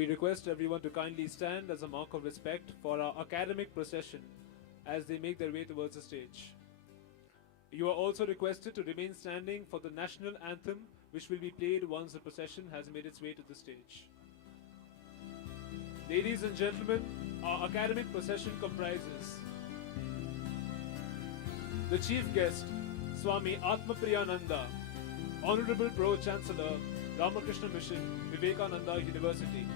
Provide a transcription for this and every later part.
We request everyone to kindly stand as a mark of respect for our academic procession as they make their way towards the stage. You are also requested to remain standing for the national anthem, which will be played once the procession has made its way to the stage. Ladies and gentlemen, our academic procession comprises the chief guest, Swami Atmapriyananda, Honorable Pro-Chancellor, Ramakrishna Mission, Vivekananda University.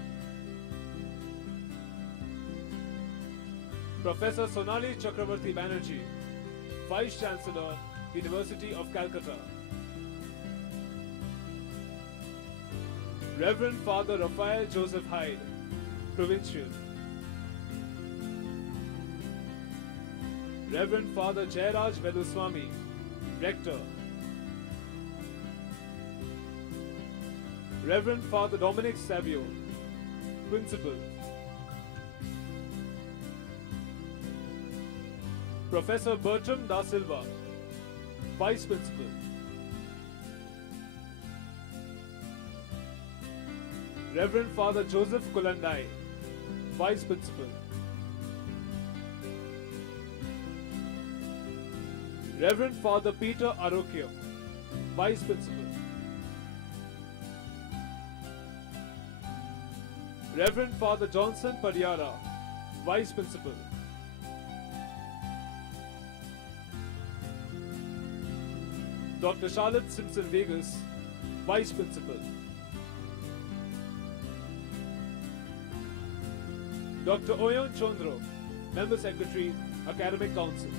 Professor Sonali Chakravarti Banerjee, Vice Chancellor, University of Calcutta. Reverend Father Raphael Joseph Hyde, Provincial. Reverend Father Jayaraj Veluswamy, Rector. Reverend Father Dominic Savio, Principal. Professor Bertram Da Silva, Vice Principal. Reverend Father Joseph Kulandai, Vice Principal. Reverend Father Peter Arokyo, Vice Principal. Reverend Father Johnson Padiara, Vice Principal. Dr. Charlotte Simpson Vegas, Vice Principal. Dr. Oyon Chondro, Member Secretary, Academic Council.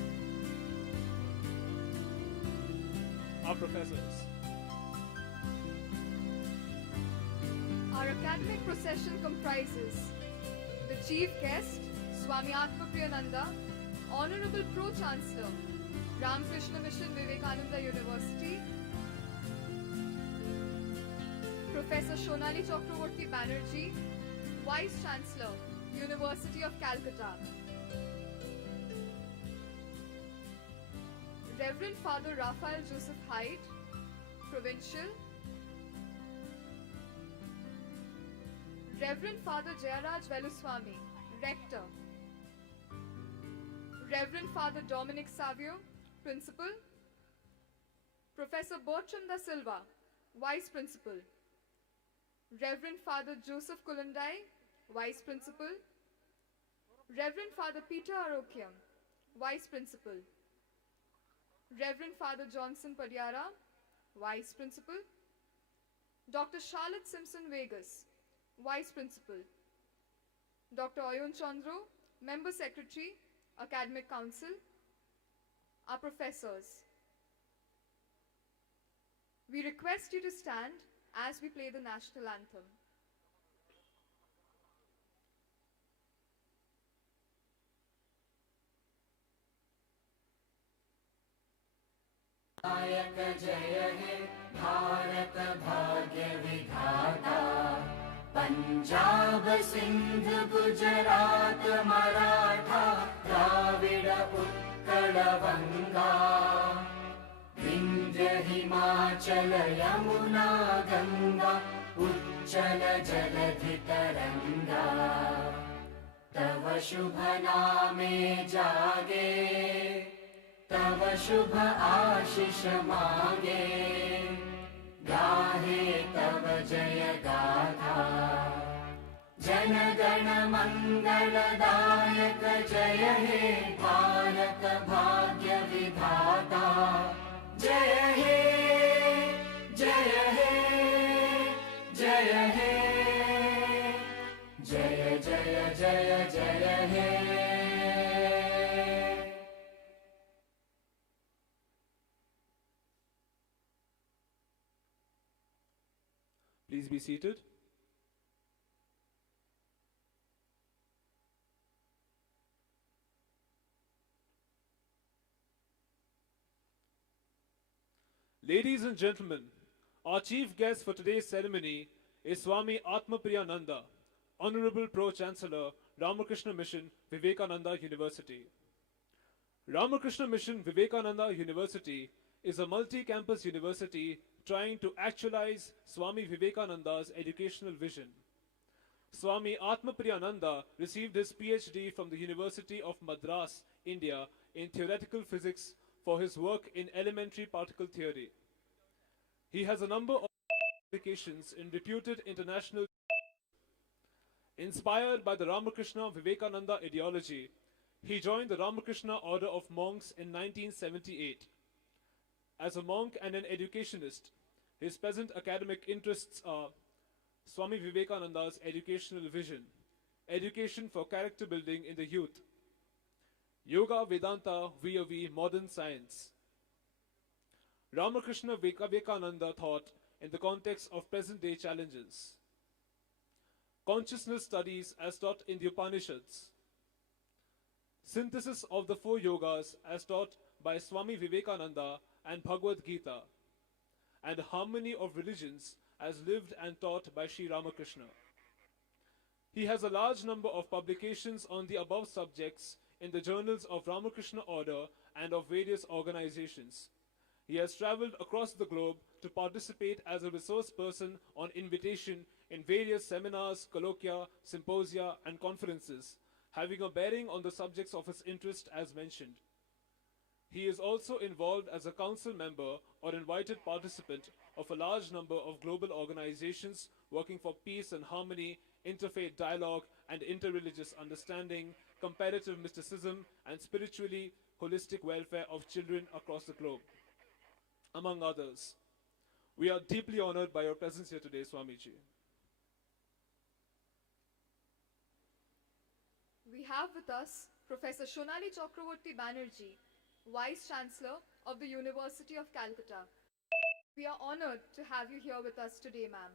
Our professors. Our academic procession comprises the chief guest, Swami Atmapriyananda, Honorable Pro-Chancellor, Ramakrishna Mission, Vivekananda University, Professor Sonali Chakravarti Banerjee, Vice Chancellor, University of Calcutta, Reverend Father Raphael Joseph Hyde, Provincial, Reverend Father Jayaraj Veluswamy, Rector, Reverend Father Dominic Savio, Principal, Professor Bertram Da Silva, Vice Principal, Reverend Father Joseph Kulandai, Vice Principal, Reverend Father Peter Arokyam, Vice Principal, Reverend Father Johnson Padiara, Vice Principal, Dr. Charlotte Simpson Vegas, Vice Principal, Dr. Oyon Chandro, Member Secretary, Academic Council, our professors. We request you to stand as we play the national anthem. नायक जय हे भारत भाग्य विधाता, पंजाब सिंध गुजरात मराठा द्राविड उत्कल बंगा, विंध्य हिमाचल यमुना गंगा उच्चल जलधि तरंगा, तव शुभ नामे जागे, तव शुभ आशीष मांगे, गाहे तव जय गाथा, जन गण मंगलदायक जय हे भारत भाग्य विधाता, जय हे जय हे जय हे जय जय जय जय हे। Please be seated. Ladies and gentlemen, our chief guest for today's ceremony is Swami Atmapriyananda, Honorable Pro-Chancellor, Ramakrishna Mission, Vivekananda University. Ramakrishna Mission, Vivekananda University is a multi-campus university trying to actualize Swami Vivekananda's educational vision. Swami Atmapriyananda received his PhD from the University of Madras, India, in theoretical physics for his work in elementary particle theory. He has a number of publications in reputed international. Inspired by the Ramakrishna Vivekananda ideology, he joined the Ramakrishna Order of Monks in 1978. As a monk and an educationist, his present academic interests are Swami Vivekananda's educational vision, education for character building in the youth, Yoga Vedanta vis-a-vis modern science, Ramakrishna Vivekananda thought in the context of present day challenges, consciousness studies as taught in the Upanishads, synthesis of the four yogas as taught by Swami Vivekananda and Bhagavad Gita, and harmony of religions as lived and taught by Sri Ramakrishna. He has a large number of publications on the above subjects in the journals of Ramakrishna Order and of various organizations. He has traveled across the globe to participate as a resource person on invitation in various seminars, colloquia, symposia, and conferences, having a bearing on the subjects of his interest as mentioned. He is also involved as a council member or invited participant of a large number of global organizations working for peace and harmony, interfaith dialogue and interreligious understanding, comparative mysticism, and spiritually holistic welfare of children across the globe, among others. We are deeply honored by your presence here today, Swamiji. We have with us Professor Shonali Chakravorty Banerjee, Vice Chancellor of the University of Calcutta. We are honored to have you here with us today, ma'am.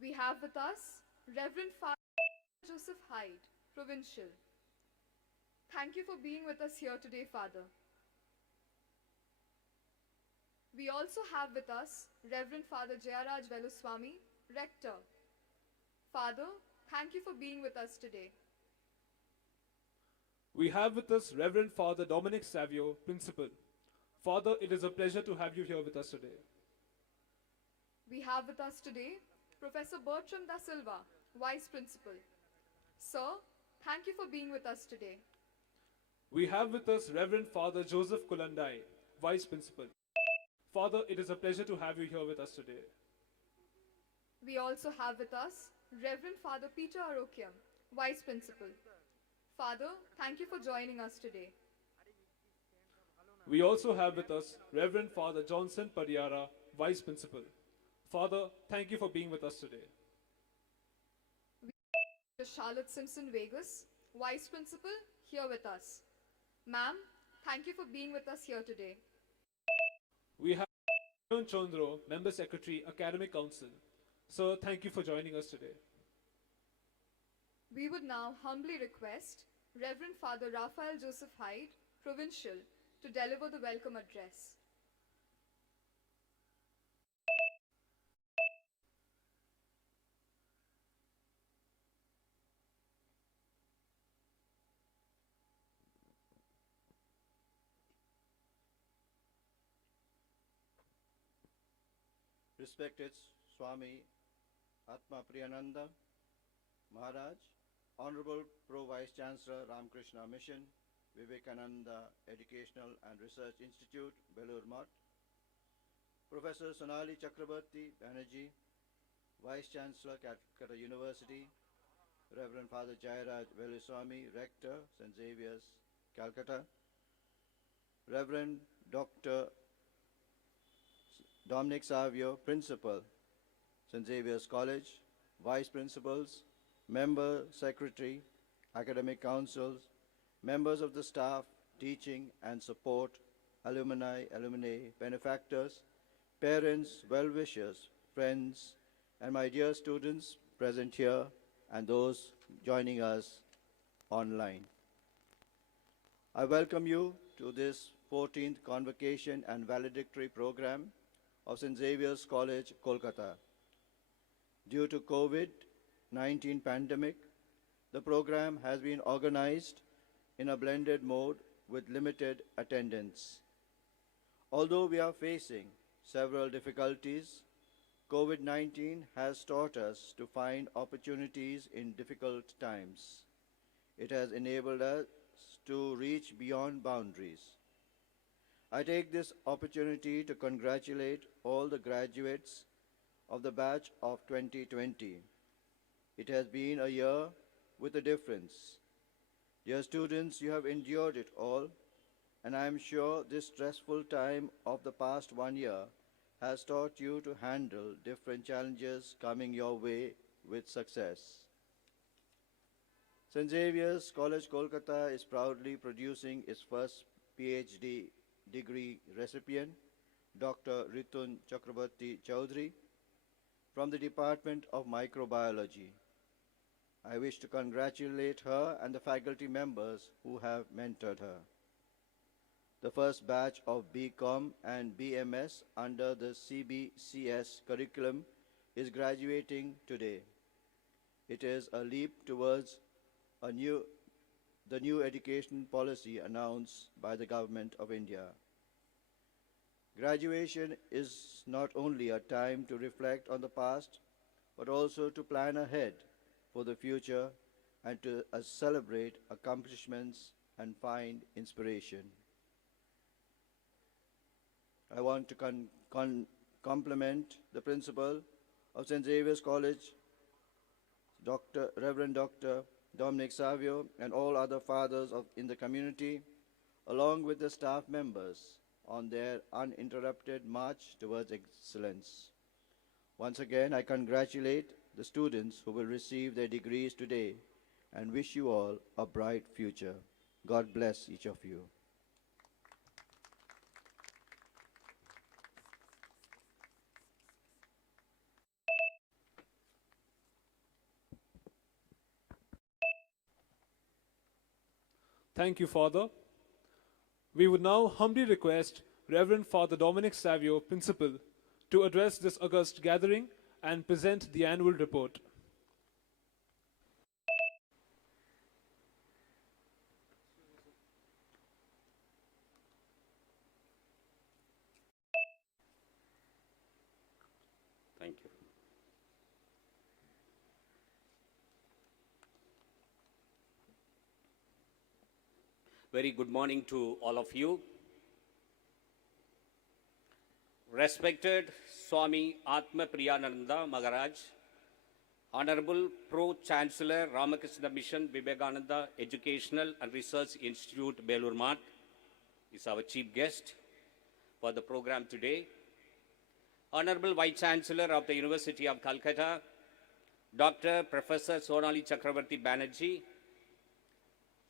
We have with us Reverend Father Joseph Hyde, Provincial. Thank you for being with us here today, Father. We also have with us Reverend Father Jayaraj Veluswamy, Rector. Father, thank you for being with us today. We have with us Reverend Father Dominic Savio, Principal. Father, it is a pleasure to have you here with us today. We have with us today Professor Bertram da Silva, Vice Principal. Sir, thank you for being with us today. We have with us Reverend Father Joseph Kulandai, Vice Principal. Father, it is a pleasure to have you here with us today. We also have with us Reverend Father Peter Arokiam, Vice Principal. Father, thank you for joining us today. We also have with us Reverend Father Johnson Padiara, Vice Principal. Father, thank you for being with us today. We have Charlotte Simpson Vegas, Vice Principal, here with us. Ma'am, thank you for being with us here today. We have Chandro, Member Secretary, Academic Council. Sir, thank you for joining us today. We would now humbly request Reverend Father Raphael Joseph Hyde, Provincial, to deliver the welcome address. Respected Swami Atmapriyananda Maharaj, Honorable Pro Vice Chancellor Ramakrishna Mission, Vivekananda Educational and Research Institute, Belur Math, Professor Sonali Chakraborty Banerjee, Vice Chancellor, Calcutta University, Reverend Father Jayaraj Veluswamy, Rector, St. Xavier's, Calcutta, Reverend Dr. Dominic Savio, Principal, St. Xavier's College, Vice Principals, Member, Secretary, Academic Councils, members of the staff, teaching and support, alumni, benefactors, parents, well-wishers, friends, and my dear students present here and those joining us online. I welcome you to this 14th Convocation and Valedictory program of St. Xavier's College, Kolkata. Due to COVID-19 pandemic, the program has been organized in a blended mode with limited attendance. Although we are facing several difficulties, COVID 19 has taught us to find opportunities in difficult times. It has enabled us to reach beyond boundaries. I take this opportunity to congratulate all the graduates of the batch of 2020. It has been a year with a difference. Dear students, you have endured it all, and I am sure this stressful time of the past 1 year has taught you to handle different challenges coming your way with success. St. Xavier's College Kolkata is proudly producing its first PhD degree recipient, Dr. Ritun Chakrabarti Chaudhary, from the Department of Microbiology. I wish to congratulate her and the faculty members who have mentored her. The first batch of BCom and BMS under the CBCS curriculum is graduating today. It is a leap towards the new education policy announced by the Government of India. Graduation is not only a time to reflect on the past, but also to plan ahead for the future and to celebrate accomplishments and find inspiration. I want to compliment the principal of St. Xavier's College, Reverend Dr. Dominic Savio, and all other fathers in the community, along with the staff members, on their uninterrupted march towards excellence. Once again, I congratulate the students who will receive their degrees today and wish you all a bright future. God bless each of you. Thank you, Father. We would now humbly request Reverend Father Dominic Savio, Principal, to address this august gathering and present the annual report. Thank you. Very good morning to all of you. Respected Swami Atma Priyananda Maharaj, Honorable Pro-Chancellor Ramakrishna Mission Vivekananda Educational and Research Institute, Belur Math, is our chief guest for the program today. Honorable Vice Chancellor of the University of Calcutta, Dr. Professor Sonali Chakrabarti Banerjee,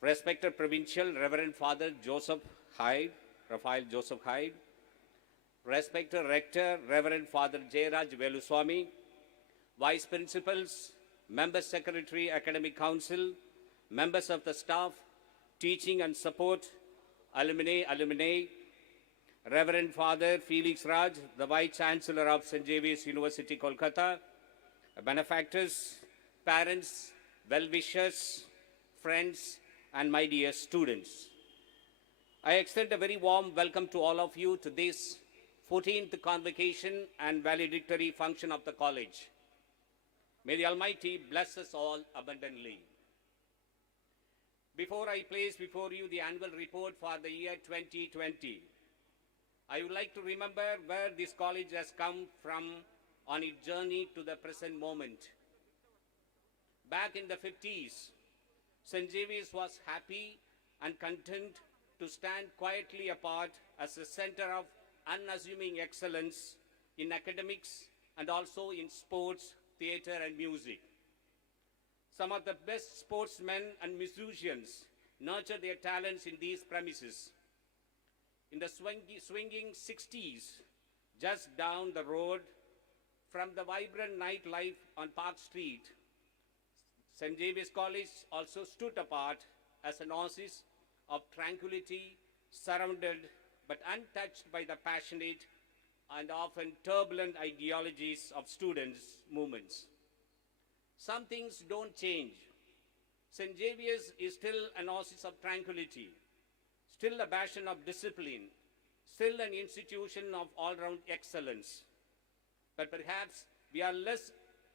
Respected Provincial Reverend Father Raphael Joseph Hyde, Respected Rector Reverend Father Jayaraj Veluswamy, Vice Principals, Member Secretary Academic Council, members of the staff, teaching and support, alumni, Reverend Father Felix Raj, the Vice Chancellor of St. Xavier's University, Kolkata, benefactors, parents, well-wishers, friends, and my dear students. I extend a very warm welcome to all of you to this 14th Convocation and Valedictory function of the college. May the Almighty bless us all abundantly. Before I place before you the annual report for the year 2020, I would like to remember where this college has come from on its journey to the present moment. Back in the 50s, St. Xavier's was happy and content to stand quietly apart as a center of unassuming excellence in academics and also in sports, theater, and music. Some of the best sportsmen and musicians nurtured their talents in these premises. In the swinging 60s, just down the road from the vibrant nightlife on Park Street, St. Xavier's College also stood apart as an oasis of tranquility, surrounded but untouched by the passionate and often turbulent ideologies of students' movements. Some things don't change. St. Xavier's is still an oasis of tranquility, still a bastion of discipline, still an institution of all-round excellence. but perhaps we are less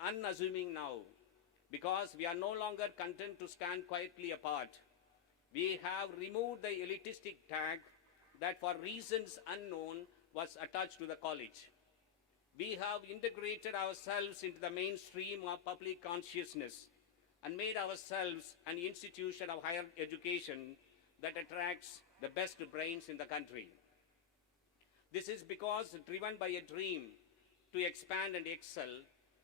unassuming now because we are no longer content to stand quietly apart. We have removed the elitistic tag that for reasons unknown was attached to the college. We have integrated ourselves into the mainstream of public consciousness and made ourselves an institution of higher education that attracts the best brains in the country. This is because, driven by a dream to expand and excel,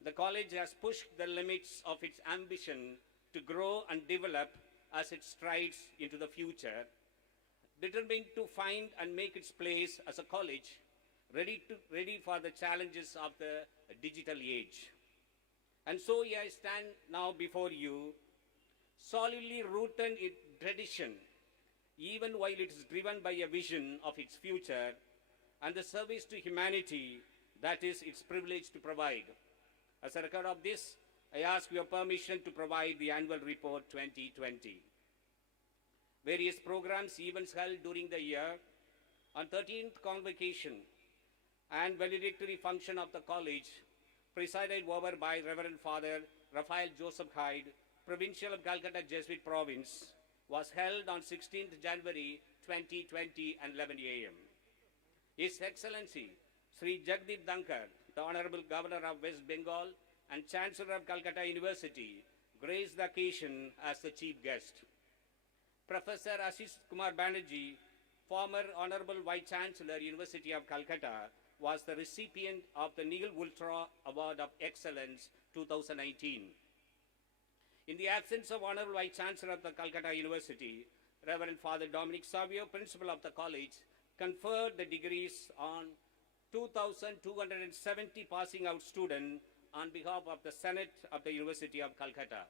the college has pushed the limits of its ambition to grow and develop as it strides into the future, determined to find and make its place as a college ready for the challenges of the digital age. And so here I stand now before you, solidly rooted in tradition, even while it is driven by a vision of its future and the service to humanity that is its privilege to provide. As a record of this, I ask your permission to provide the annual report 2020. Various programs, events held during the year. On 13th Convocation and Valedictory function of the college, presided over by Reverend Father Raphael Joseph Hyde, Provincial of Calcutta Jesuit Province, was held on 16th January 2020 at 11 a.m. His Excellency Sri Jagdeep Dhankar, the Honorable Governor of West Bengal and Chancellor of Calcutta University, graced the occasion as the chief guest. Professor Ashish Kumar Banerjee, former Honorable Vice Chancellor, University of Calcutta, was the recipient of the Neil Ultra Award of Excellence 2019. In the absence of Honorable Vice Chancellor of the Calcutta University, Reverend Father Dominic Savio, Principal of the college, conferred the degrees on 2,270 passing out students on behalf of the Senate of the University of Calcutta.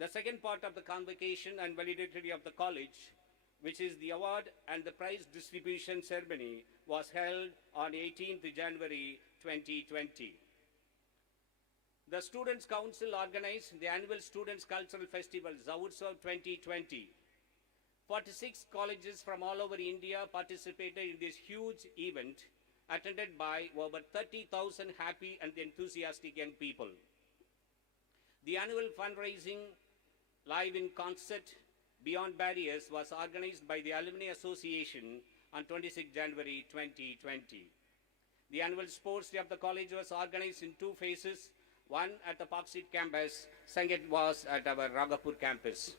The second part of the convocation and valedictory of the college, which is the award and the prize distribution ceremony, was held on 18th January 2020. The Students' Council organized the annual Students' Cultural Festival, Zautsav 2020. 46 colleges from all over India participated in this huge event, attended by over 30,000 happy and enthusiastic young people. The annual fundraising live in concert Beyond Barriers was organized by the Alumni Association on 26 January 2020. The annual sports day of the college was organized in two phases, one at the Park Street campus, second was at our Ragapur campus.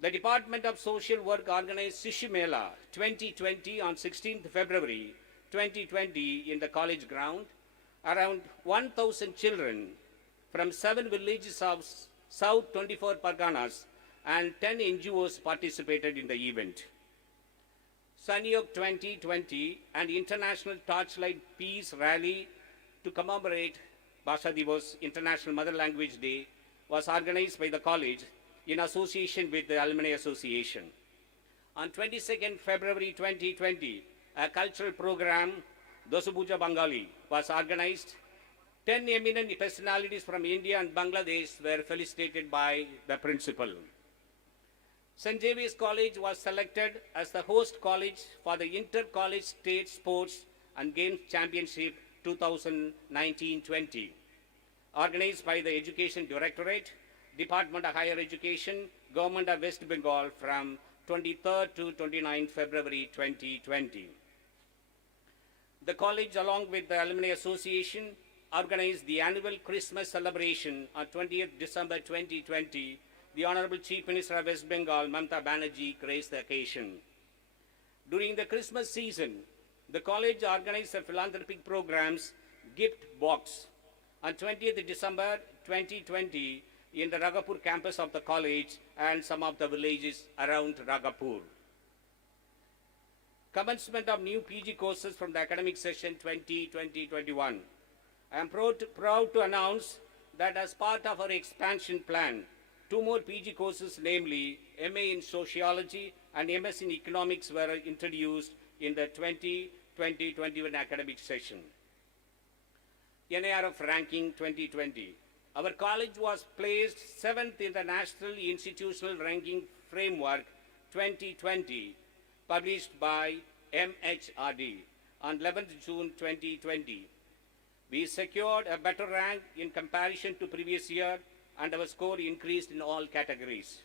The Department of Social Work organized Sishu Mela 2020 on 16th February 2020 in the college ground. Around 1,000 children from 7 villages of South 24 Parganas and 10 NGOs participated in the event. Sanyog 2020, an international torchlight peace rally to commemorate Bhasha Divas, International Mother Language Day, was organized by the college in association with the Alumni Association. On 22nd February 2020, a cultural program, Dosabuja Bengali, was organized. 10 eminent personalities from India and Bangladesh were felicitated by the principal. St. Xavier's College was selected as the host college for the Inter-College State Sports and Games Championship 2019-20, organized by the Education Directorate, Department of Higher Education, Government of West Bengal from 23rd to 29th February 2020. The college, along with the Alumni Association, organized the annual Christmas celebration on 20th December 2020. The Honorable Chief Minister of West Bengal, Mamata Banerjee, graced the occasion. During the Christmas season, the college organized a philanthropic programs, Gift Box, on 20th December 2020 in the Ragapur campus of the college and some of the villages around Ragapur. Commencement of new PG courses from the academic session 2020-21. I am proud to announce that as part of our expansion plan, 2 more PG courses, namely MA in Sociology and MS in Economics, were introduced in the 2020-21 academic session. NARF ranking 2020. Our college was placed 7th in the National Institutional Ranking Framework 2020, published by MHRD on 11th June 2020. We secured a better rank in comparison to previous year and our score increased in all categories.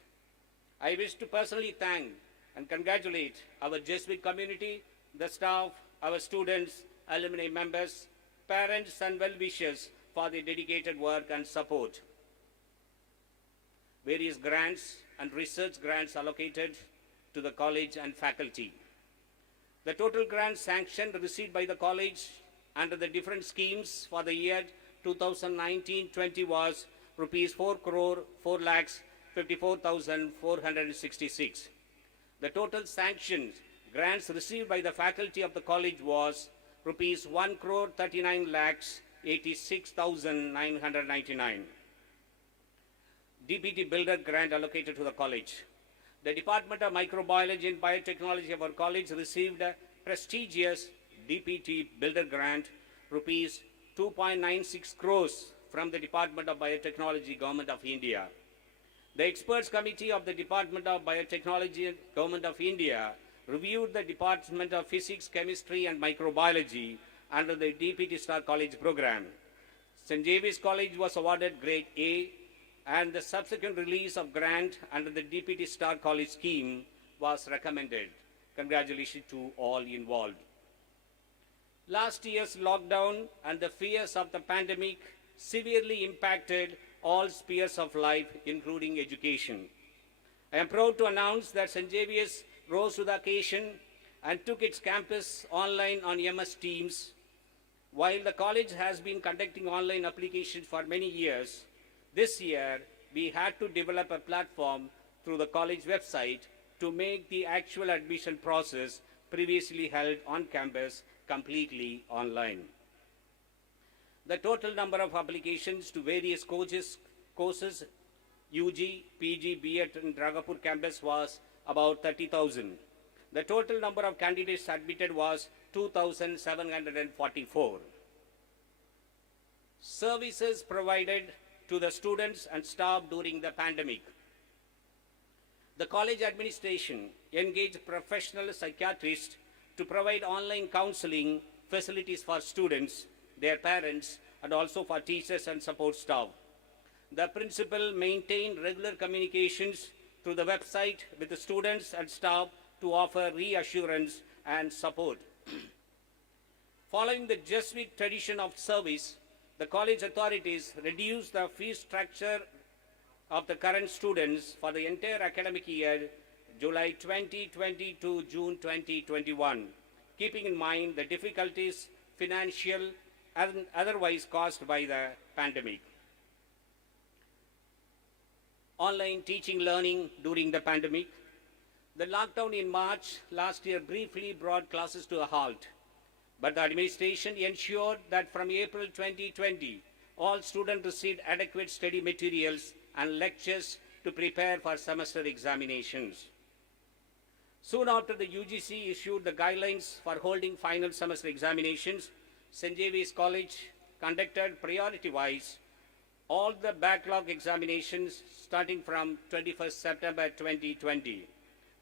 I wish to personally thank and congratulate our Jesuit community, the staff, our students, alumni members, parents and well-wishers for their dedicated work and support. Various grants and research grants allocated to the college and faculty. The total grants sanctioned received by the college under the different schemes for the year 2019-20 was rupees 4 crore 4 lakhs 54,466. The total sanctioned grants received by the faculty of the college was rupees 1 crore 39 lakhs 86,999. DPT Builder grant allocated to the college. The Department of Microbiology and Biotechnology of our college received a prestigious DPT Builder grant, rupees 2.96 crores from the Department of Biotechnology, Government of India. The experts committee of the Department of Biotechnology, Government of India reviewed the Department of Physics, Chemistry and Microbiology under the DPT Star College program. St. Xavier's College was awarded Grade A, and the subsequent release of grant under the DPT Star College scheme was recommended. Congratulations to all involved. Last year's lockdown and the fears of the pandemic severely impacted all spheres of life, including education. I am proud to announce that St. Xavier's rose to the occasion and took its campus online on MS Teams. While the college has been conducting online applications for many years, this year we had to develop a platform through the college website to make the actual admission process previously held on campus completely online. The total number of applications to various courses, UG, PG, B.Ed in Ragapur campus was about 30,000. The total number of candidates admitted was 2,744. Services provided to the students and staff during the pandemic. The college administration engaged professional psychiatrists to provide online counseling facilities for students, their parents, and also for teachers and support staff. The principal maintained regular communications through the website with the students and staff to offer reassurance and support. Following the Jesuit tradition of service, the college authorities reduced the fee structure of the current students for the entire academic year, July 2020 to June 2021, keeping in mind the difficulties, financial and otherwise caused by the pandemic. Online teaching learning during the pandemic. The lockdown in March last year briefly brought classes to a halt, but the administration ensured that from April 2020, all students received adequate study materials and lectures to prepare for semester examinations. Soon after the UGC issued the guidelines for holding final semester examinations, St. Xavier's College conducted priority-wise all the backlog examinations starting from 21st September 2020.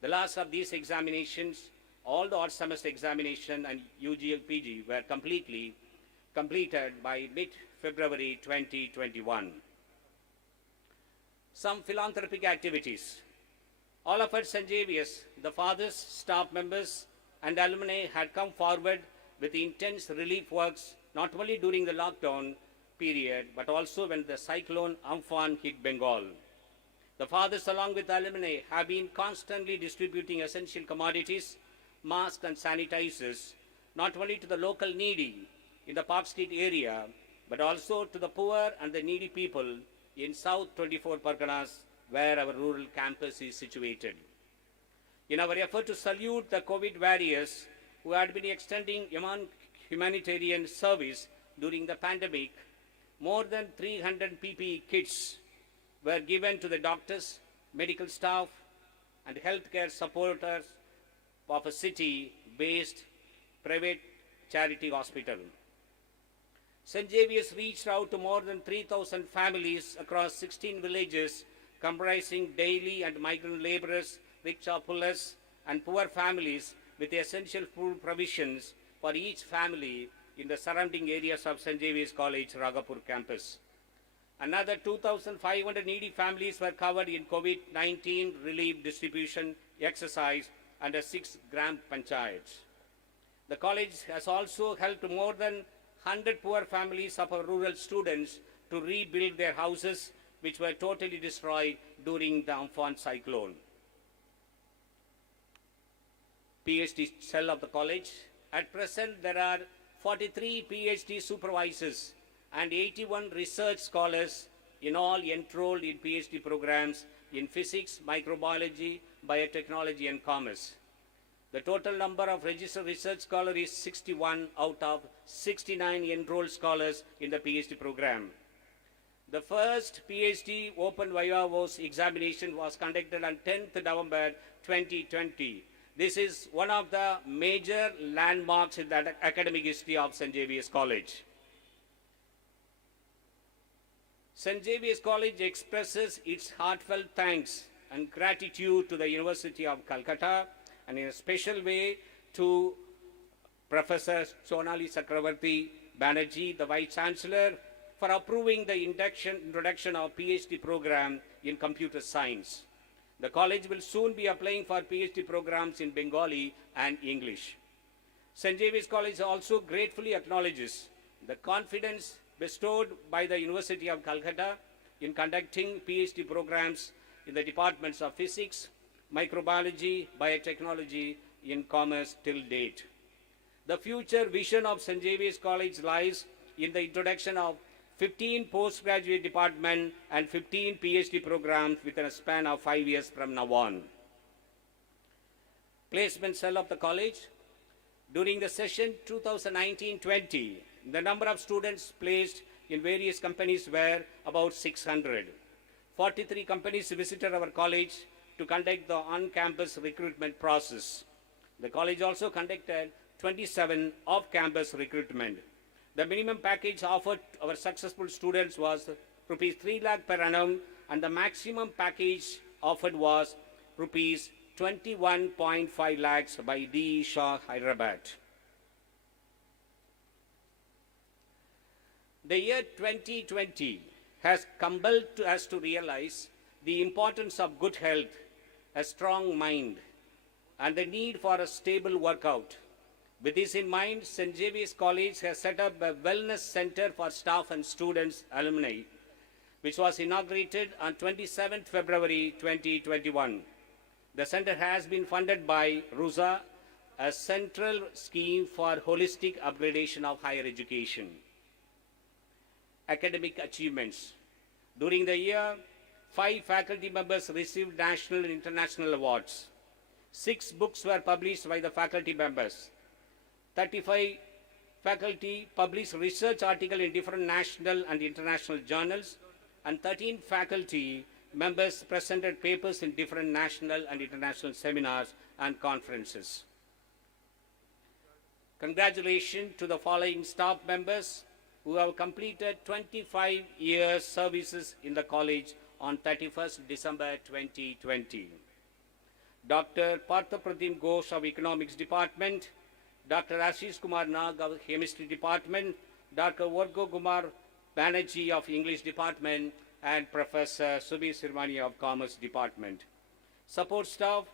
The last of these examinations, all the odd semester examination and UG and PG were completed by mid-February 2021. Some philanthropic activities. All of us St. Xavier's, the fathers, staff members, and alumni had come forward with intense relief works, not only during the lockdown period, but also when the cyclone Amphan hit Bengal. The fathers, along with alumni, have been constantly distributing essential commodities, masks and sanitizers, not only to the local needy in the Park Street area, but also to the poor and the needy people in South 24 Parganas, where our rural campus is situated. In our effort to salute the COVID warriors who had been extending humanitarian service during the pandemic, more than 300 PPE kits were given to the doctors, medical staff, and healthcare supporters of a city-based private charity hospital. St. Xavier's reached out to more than 3,000 families across 16 villages comprising daily and migrant laborers, rickshaw pullers, and poor families with essential food provisions for each family in the surrounding areas of St. Xavier's College, Ragapur campus. Another 2,500 needy families were covered in COVID-19 relief distribution exercise under 6 gram panchayats. The college has also helped more than 100 poor families of our rural students to rebuild their houses which were totally destroyed during the Amphan cyclone. PhD cell of the college. At present, there are 43 PhD supervisors and 81 research scholars in all enrolled in PhD programs in physics, microbiology, biotechnology, and commerce. The total number of registered research scholars is 61 out of 69 enrolled scholars in the PhD program. The first PhD Open Viva Voce examination was conducted on 10th November 2020. This is one of the major landmarks in the academic history of St. Xavier's College. St. Xavier's College expresses its heartfelt thanks and gratitude to the University of Calcutta, and in a special way to Professor Sonali Chakravarti Banerjee, the Vice Chancellor, for approving the introduction of PhD program in computer science. The college will soon be applying for PhD programs in Bengali and English. St. Xavier's College also gratefully acknowledges the confidence bestowed by the University of Calcutta in conducting PhD programs in the departments of physics, microbiology, biotechnology, in commerce till date. The future vision of St. Xavier's College lies in the introduction of 15 postgraduate department and 15 PhD programs within a span of 5 years from now on. Placement cell of the college. During the session 2019-20, the number of students placed in various companies were about 600. 43 companies visited our college to conduct the on-campus recruitment process. The college also conducted 27 off-campus recruitment. The minimum package offered our successful students was rupees 3 lakh per annum, and the maximum package offered was rupees 21.5 lakhs by D. Shah, Hyderabad. The year 2020 has compelled us to realize the importance of good health, a strong mind, and the need for a stable workout. With this in mind, St. Xavier's College has set up a wellness center for staff and students, alumni, which was inaugurated on 27th February 2021. The center has been funded by RUSA, a central scheme for holistic upgradation of higher education. Academic achievements. During the year, 5 faculty members received national and international awards. 6 books were published by the faculty members. 35 faculty published research articles in different national and international journals, and 13 faculty members presented papers in different national and international seminars and conferences. Congratulations to the following staff members who have completed 25 years services in the college on 31st December 2020. Dr. Parthapratim Ghosh of Economics Department, Dr. Ashish Kumar Nag of Chemistry Department, Dr. Vargo Kumar Banerjee of English Department, and Professor Subhi Sirmani of Commerce Department. Support staff,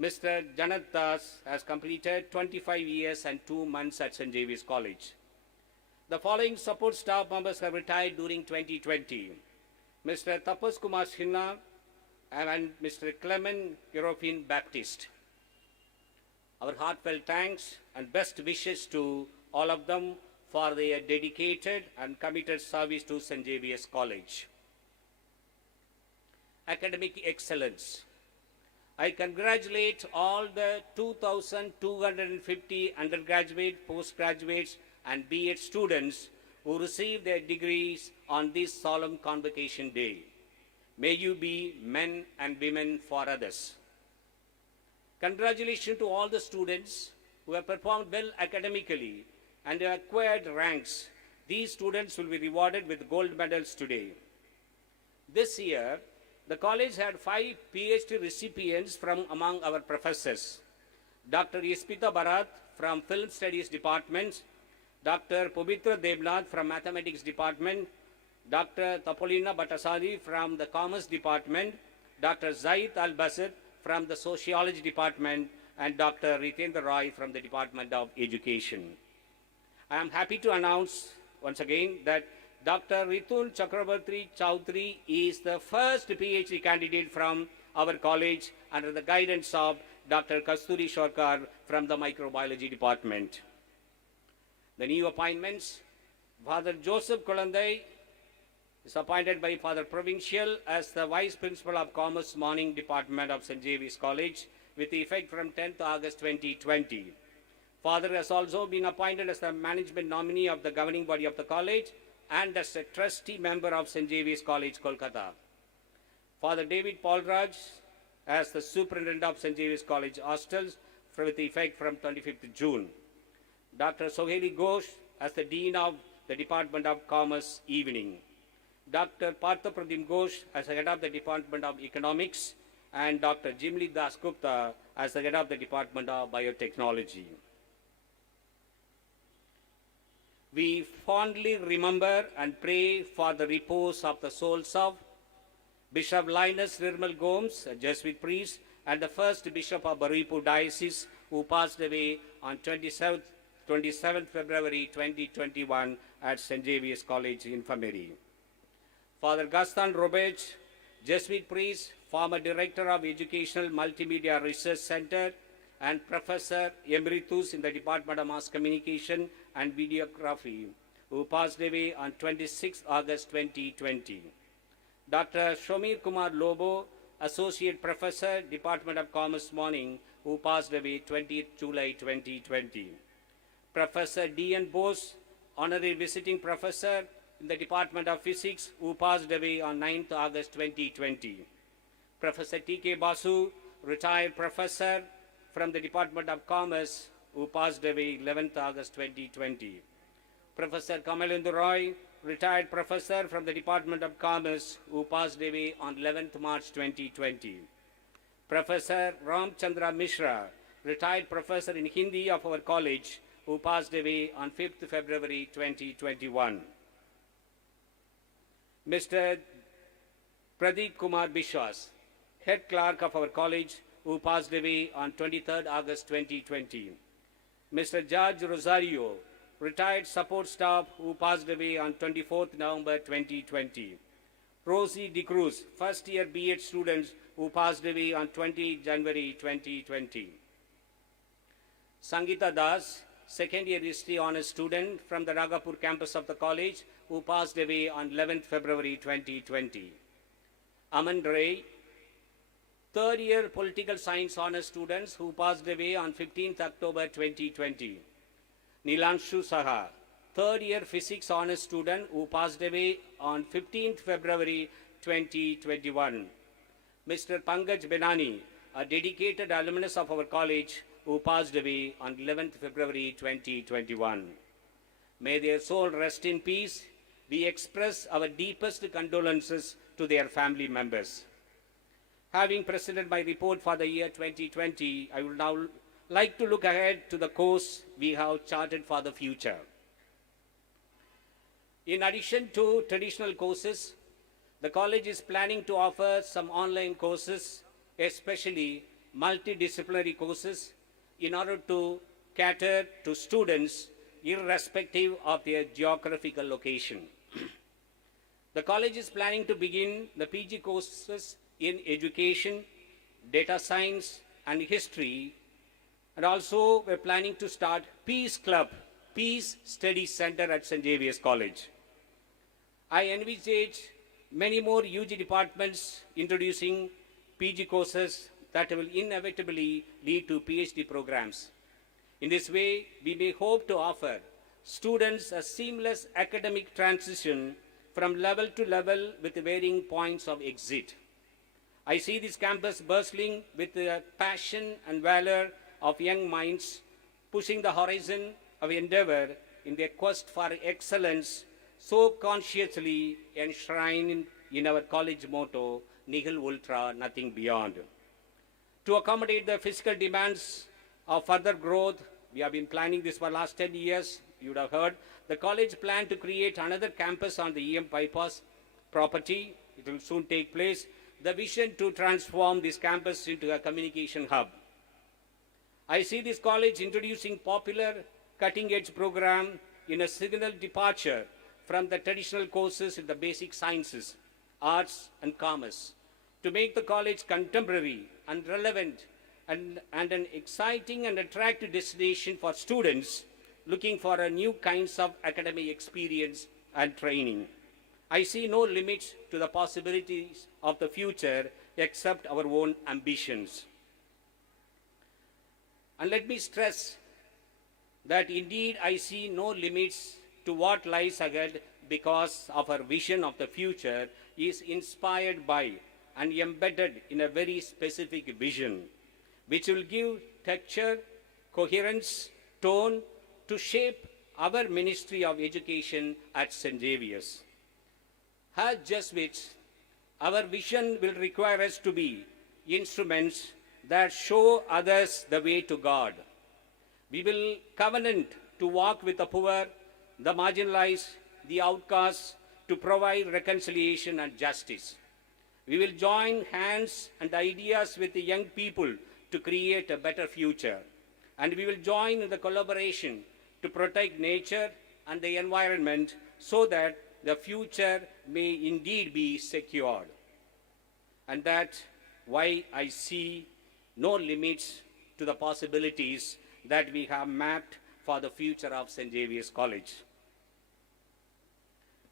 Mr. Janat Das has completed 25 years and 2 months at St. Xavier's College. The following support staff members have retired during 2020. Mr. Tapas Kumar Sinha and Mr. Clement Eurofin Baptist. Our heartfelt thanks and best wishes to all of them for their dedicated and committed service to St. Xavier's College. Academic excellence. I congratulate all the 2,250 undergraduate, postgraduates, and B.Ed students who received their degrees on this solemn convocation day. May you be men and women for others. Congratulations to all the students who have performed well academically and acquired ranks. These students will be rewarded with gold medals today. This year, the college had 5 PhD recipients from among our professors. Dr. Yespita Bharat from Film Studies Department, Dr. Pubitra Devnath from Mathematics Department, Dr. Tapolina Bhattasari from the Commerce Department, Dr. Zaid Al-Basit from the Sociology Department, and Dr. Ritendra Roy from the Department of Education. I am happy to announce once again that Dr. Ritul Chakrabarti Chowdhury is the first PhD candidate from our college under the guidance of Dr. Kasturi Shorkar from the Microbiology Department. The new appointments, Father Joseph Kolandai is appointed by Father Provincial as the Vice Principal of Commerce Morning Department of St. Javier College with effect from 10th August 2020. Father has also been appointed as the management nominee of the governing body of the college and as a trustee member of St. Javier's College, Kolkata. Father David Paulraj as the superintendent of St. Javier's College Hostels with effect from 25th June. Dr. Soheli Ghosh as the Dean of the Department of Commerce Evening. Dr. Partha Pradim Ghosh as the Head of the Department of Economics, and Dr. Jimli Das Gupta as the Head of the Department of Biotechnology. We fondly remember and pray for the repose of the souls of Bishop Linus Nirmal Gomes, a Jesuit priest, and the first Bishop of Baripu Diocese, who passed away on 27th February 2021 at St. Javier's College Infirmary. Father Gaston Robert, Jesuit priest, former Director of Educational Multimedia Research Center, and Professor Emeritus in the Department of Mass Communication and Videography, who passed away on 26 August 2020. Dr. Shomir Kumar Lobo, Associate Professor, Department of Commerce Morning, who passed away 20th July 2020. Professor D.N. Bose, Honorary Visiting Professor in the Department of Physics, who passed away on 9th August 2020. Professor T.K. Basu, Retired Professor from the Department of Commerce, who passed away 11th August 2020. Professor Kamalendu Roy, Retired Professor from the Department of Commerce, who passed away on 11th March 2020. Professor Ram Chandra Mishra, Retired Professor in Hindi of our college, who passed away on 5th February 2021. Mr. Pradeep Kumar Bishwas, Head Clerk of our college, who passed away on 23rd August 2020. Mr. George Rosario, Retired Support Staff, who passed away on 24th November 2020. Rosie De Cruz, First Year B.Ed students, who passed away on 20 January 2020. Sangita Das, Second Year History Honours student from the Ragapur campus of the college, who passed away on 11th February 2020. Aman Ray, Third Year Political Science Honours students, who passed away on 15th October 2020. Nilanshu Saha, Third Year Physics Honours student, who passed away on 15th February 2021. Mr. Pankaj Benani, a dedicated alumnus of our college, who passed away on 11th February 2021. May their soul rest in peace. We express our deepest condolences to their family members. Having presented my report for the year 2020, I would now like to look ahead to the course we have charted for the future. In addition to traditional courses, the college is planning to offer some online courses, especially multidisciplinary courses, in order to cater to students irrespective of their geographical location. The college is planning to begin the PG courses in education, data science, and history, and also we're planning to start Peace Club, Peace Study Center at St. Javier's College. I envisage many more UG departments introducing PG courses that will inevitably lead to PhD programs. In this way, we may hope to offer students a seamless academic transition from level to level with varying points of exit. I see this campus bustling with the passion and valor of young minds, pushing the horizon of endeavor in their quest for excellence, so consciously enshrined in our college motto, Nihil Ultra, Nothing Beyond. To accommodate the physical demands of further growth, We have been planning this for the last 10 years. You would have heard. The college planned to create another campus on the EM bypass property. It will soon take place. The vision to transform this campus into a communication hub. I see this college introducing popular cutting-edge program in a signal departure from the traditional courses in the basic sciences, arts and commerce, to make the college contemporary and relevant and an exciting and attractive destination for students looking for a new kinds of academic experience and training. I see no limits to the possibilities of the future except our own ambitions. And let me stress that indeed I see no limits to what lies ahead because of our vision of the future is inspired by and embedded in a very specific vision, which will give texture, coherence, tone to shape our Ministry of Education at St. Xavier's. As Jesuits, our vision will require us to be instruments that show others the way to God. We will covenant to walk with the poor, the marginalized, the outcasts, to provide reconciliation and justice. We will join hands and ideas with the young people to create a better future. And we will join in the collaboration to protect nature and the environment so that the future may indeed be secured. And that's why I see no limits to the possibilities that we have mapped for the future of St. Xavier's College.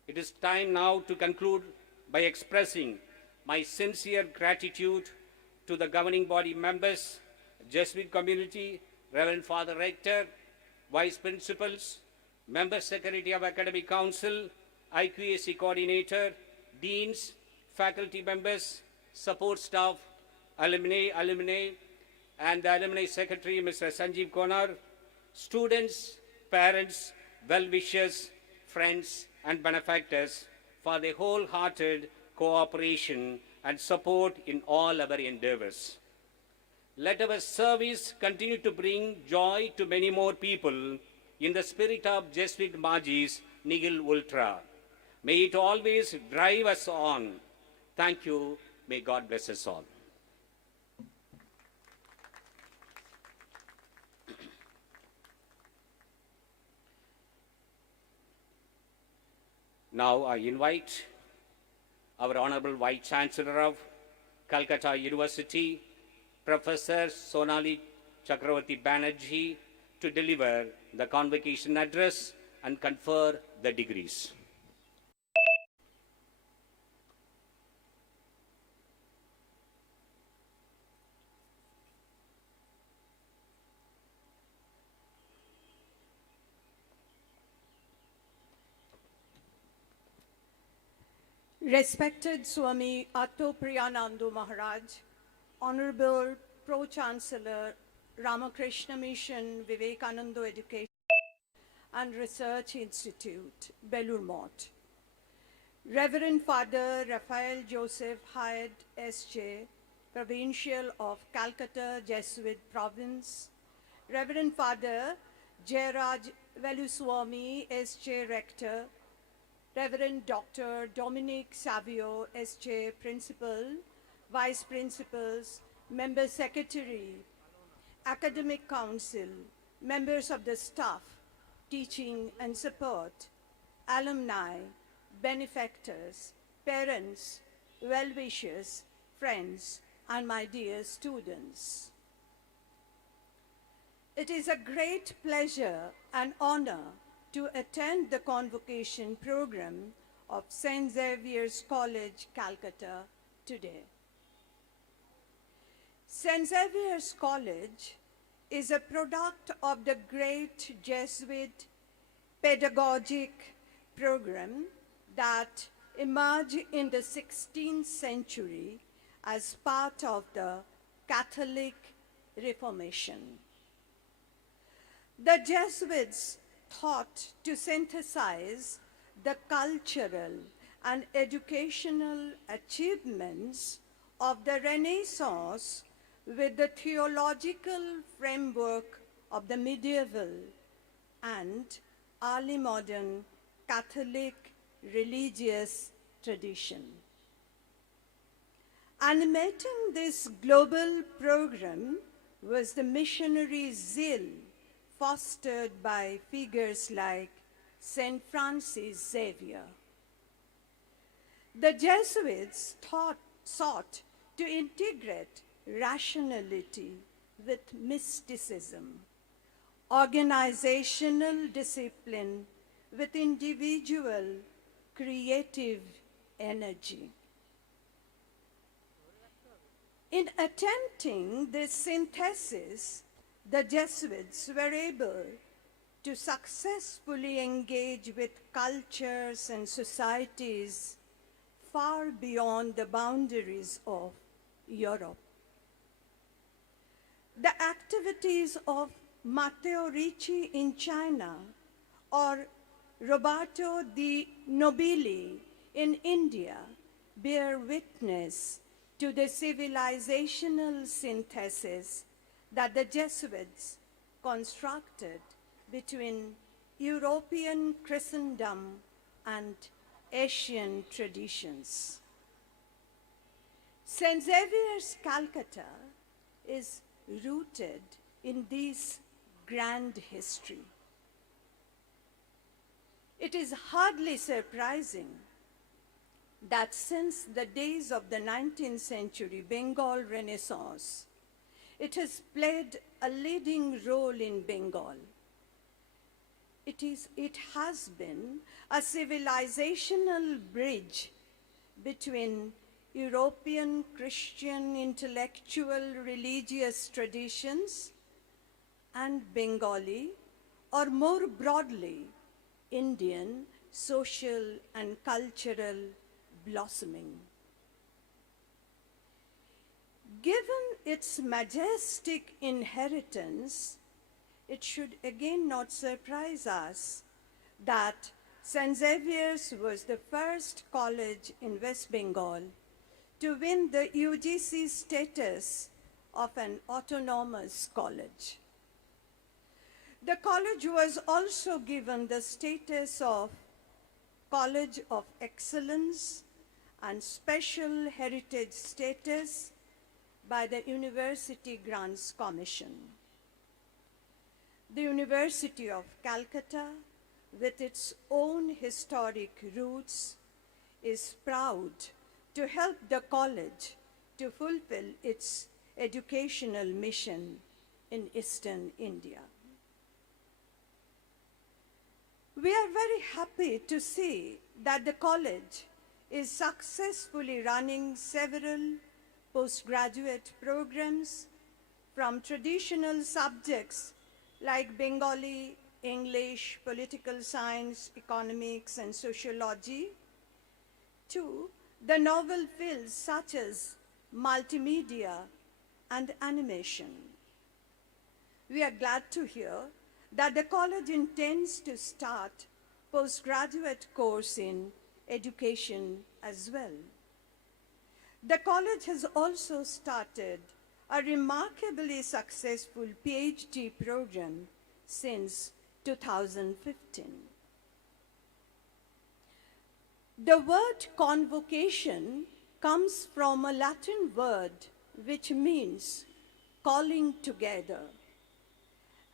It is time now to conclude by expressing my sincere gratitude to the governing body members, Jesuit community, Reverend Father Rector, Vice Principals, Member Secretary of Academic Council, IQAC Coordinator, Deans, faculty members, support staff, alumni, and the Alumni Secretary, Mr. Sanjeev Konar, students, parents, well-wishers, friends, and benefactors for their wholehearted cooperation and support in all our endeavors. Let our service continue to bring joy to many more people in the spirit of Jesuit Magis Nihil Ultra. May it always drive us on. Thank you. May God bless us all. Now I invite our Honorable Vice Chancellor of Calcutta University, Professor Sonali Chakravarti Banerjee, to deliver the convocation address and confer the degrees. Respected Swami Attopriyanandu Maharaj, Honorable Pro-Chancellor, Ramakrishna Mission Vivekananda Education and Research Institute, Belur Mott, Reverend Father Raphael Joseph Hyde S.J., Provincial of Calcutta Jesuit Province, Reverend Father Jayaraj Veluswamy S.J., Rector, Reverend Dr. Dominic Savio S.J., Principal, Vice Principals, Member Secretary, Academic Council, members of the staff, teaching and support, alumni, benefactors, parents, well-wishers, friends, and my dear students. It is a great pleasure and honor to attend the convocation program of St. Xavier's College, Calcutta today. St. Xavier's College is a product of the great Jesuit pedagogic program that emerged in the 16th century as part of the Catholic Reformation. The Jesuits thought to synthesize the cultural and educational achievements of the Renaissance with the theological framework of the medieval and early modern Catholic religious tradition. Animating this global program was the missionary zeal fostered by figures like St. Francis Xavier. The Jesuits sought to integrate rationality with mysticism, organizational discipline with individual creative energy. In attempting this synthesis, the Jesuits were able to successfully engage with cultures and societies far beyond the boundaries of Europe. The activities of Matteo Ricci in China or Roberto di Nobili in India bear witness to the civilizational synthesis that the Jesuits constructed between European Christendom and Asian traditions. St. Xavier's Calcutta is rooted in this grand history. It is hardly surprising that since the days of the 19th century Bengal Renaissance, it has played a leading role in Bengal. It has been a civilizational bridge between European Christian intellectual religious traditions and Bengali, or more broadly, Indian social and cultural blossoming. Given its majestic inheritance, it should again not surprise us that St. Xavier's was the first college in West Bengal to win the UGC status of an autonomous college. The college was also given the status of College of Excellence and Special Heritage status by the University Grants Commission. The University of Calcutta, with its own historic roots, is proud to help the college to fulfill its educational mission in Eastern India. We are very happy to see that the college is successfully running several postgraduate programs from traditional subjects like Bengali, English, political science, economics, and sociology to the novel fields such as multimedia and animation. We are glad to hear that the college intends to start postgraduate course in education as well. The college has also started a remarkably successful PhD program since 2015. The word convocation comes from a Latin word which means calling together.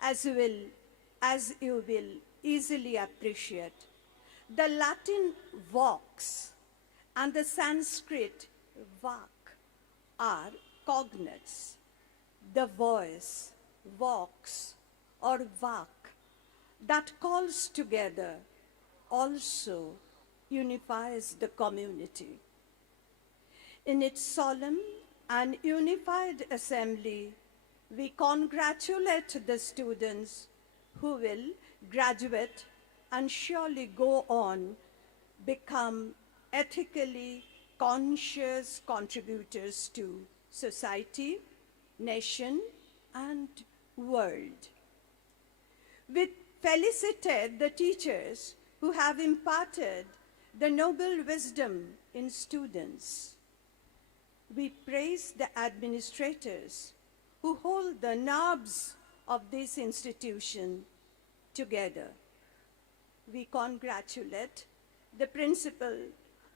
As you will easily appreciate, the Latin vox and the Sanskrit vak are cognates. The voice, vox, or vak, that calls together also unifies the community. In its solemn and unified assembly, we congratulate the students who will graduate and surely go on become ethically conscious contributors to society, nation, and world. We felicitate the teachers who have imparted the noble wisdom in students. We praise the administrators who hold the knobs of this institution together. We congratulate the principal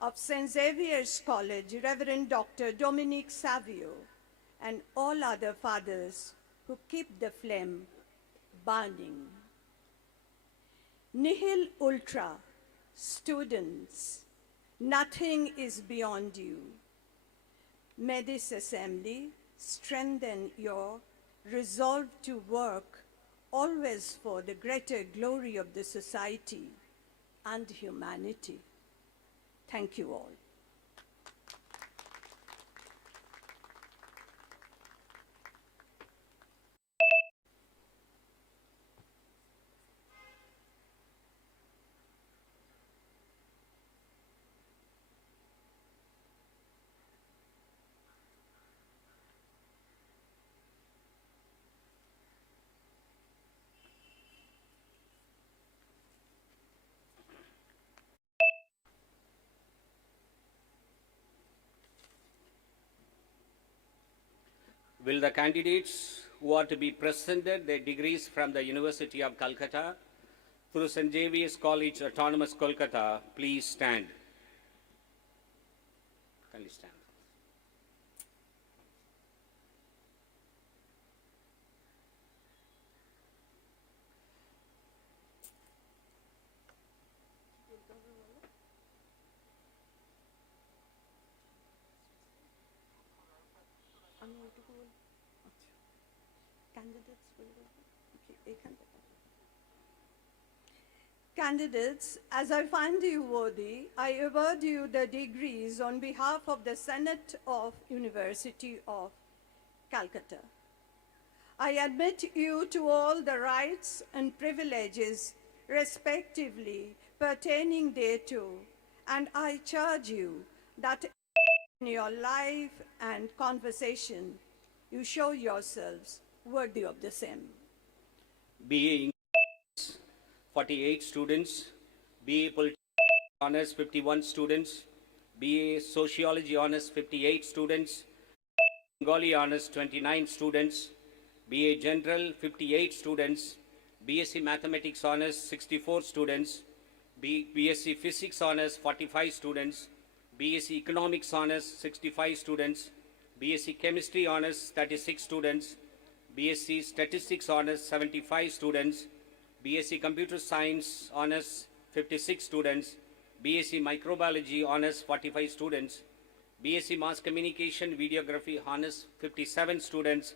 of St. Xavier's College, Reverend Dr. Dominic Savio, and all other fathers who keep the flame burning. Nihil ultra, students, nothing is beyond you. May this assembly strengthen your resolve to work always for the greater glory of the society and humanity. Thank you all. Will the candidates who are to be presented their degrees from the University of Calcutta through St. Xavier's College, Autonomous Kolkata, please stand? Kindly stand. Candidates, as I find you worthy, I award you the degrees on behalf of the Senate of University of Calcutta. I admit you to all the rights and privileges respectively pertaining thereto, and I charge you that in your life and conversation you show yourselves worthy of the same. BA English 48 students, BA Political Honors 51 students, BA Sociology Honors 58 students, Bengali Honors 29 students, BA General 58 students, BSc Mathematics Honors 64 students, BSc Physics Honors 45 students, BSc Economics Honors 65 students, BSc Chemistry Honors 36 students, BSc Statistics Honors 75 students, BSc Computer Science Honors 56 students, BSc Microbiology Honors 45 students, BSc Mass Communication Videography Honors 57 students,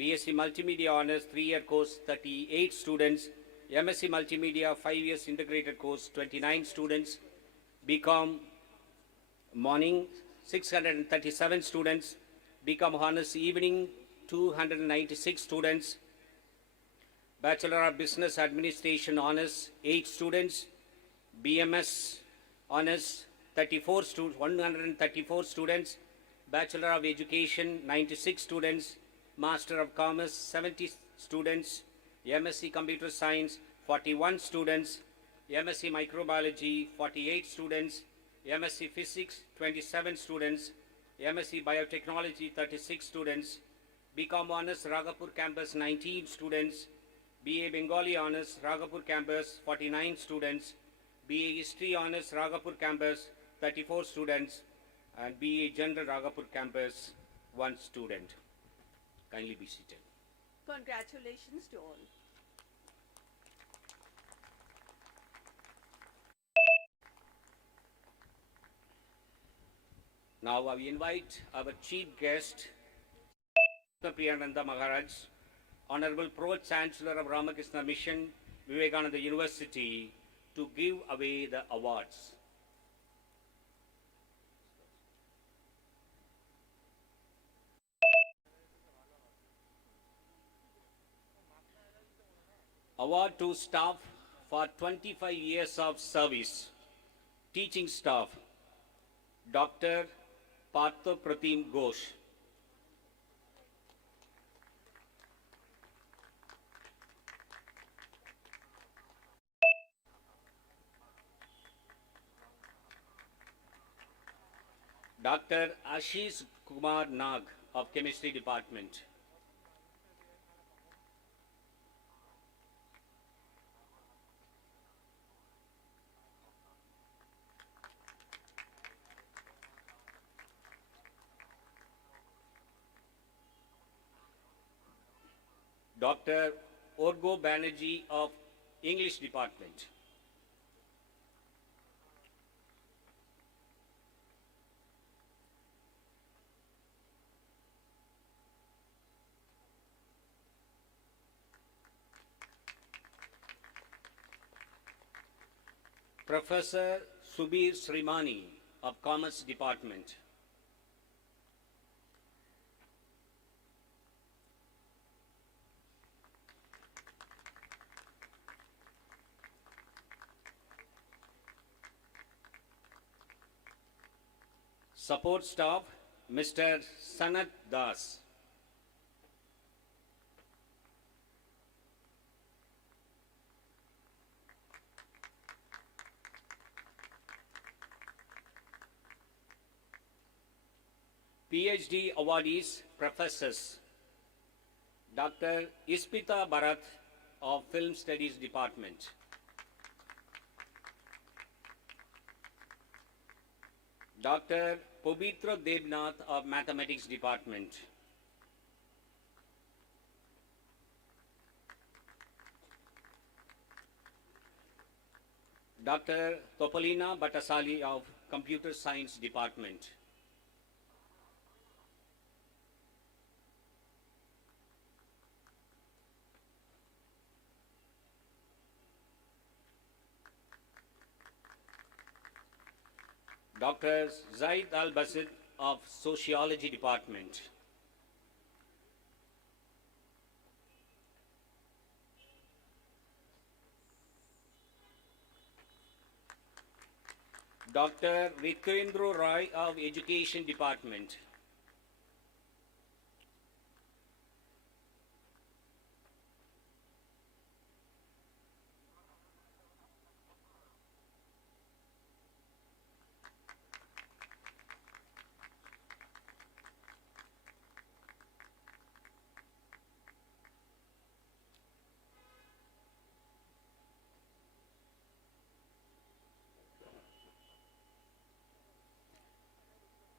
BSc Multimedia Honors 3-year course 38 students, MSc Multimedia 5 years integrated course 29 students, BCom Morning 637 students, BCom Honors Evening 296 students, Bachelor of Business Administration Honors 8 students, BMS Honors 134 students, Bachelor of Education 96 students, Master of Commerce 70 students, MSc Computer Science 41 students, MSc Microbiology 48 students, MSc Physics 27 students, MSc Biotechnology 36 students, BCom Honors Ragapur Campus 19 students, BA Bengali Honors Ragapur Campus 49 students, BA History Honors Ragapur Campus 34 students, and BA General Ragapur Campus 1 student. Kindly be seated. Congratulations to all. Now I invite our chief guest, Priyananda Maharaj, Honorable Pro-Chancellor of Ramakrishna Mission, Vivekananda University, to give away the awards. Award to staff for 25 years of service. Teaching staff, Dr. Partha Pratim Ghosh. Dr. Ashish Kumar Nag of Chemistry Department. Dr. Orgo Banerjee of English Department. Professor Subir Srimani of Commerce Department. Support staff, Mr. Sanat Das. PhD awardees, professors, Dr. Ispita Bharat of Film Studies Department. Dr. Pobitra Debnath of Mathematics Department. Dr. Topolina Bhattasali of Computer Science Department. Dr. Zaid Al-Basid of Sociology Department. Dr. Vitkendra Roy of Education Department.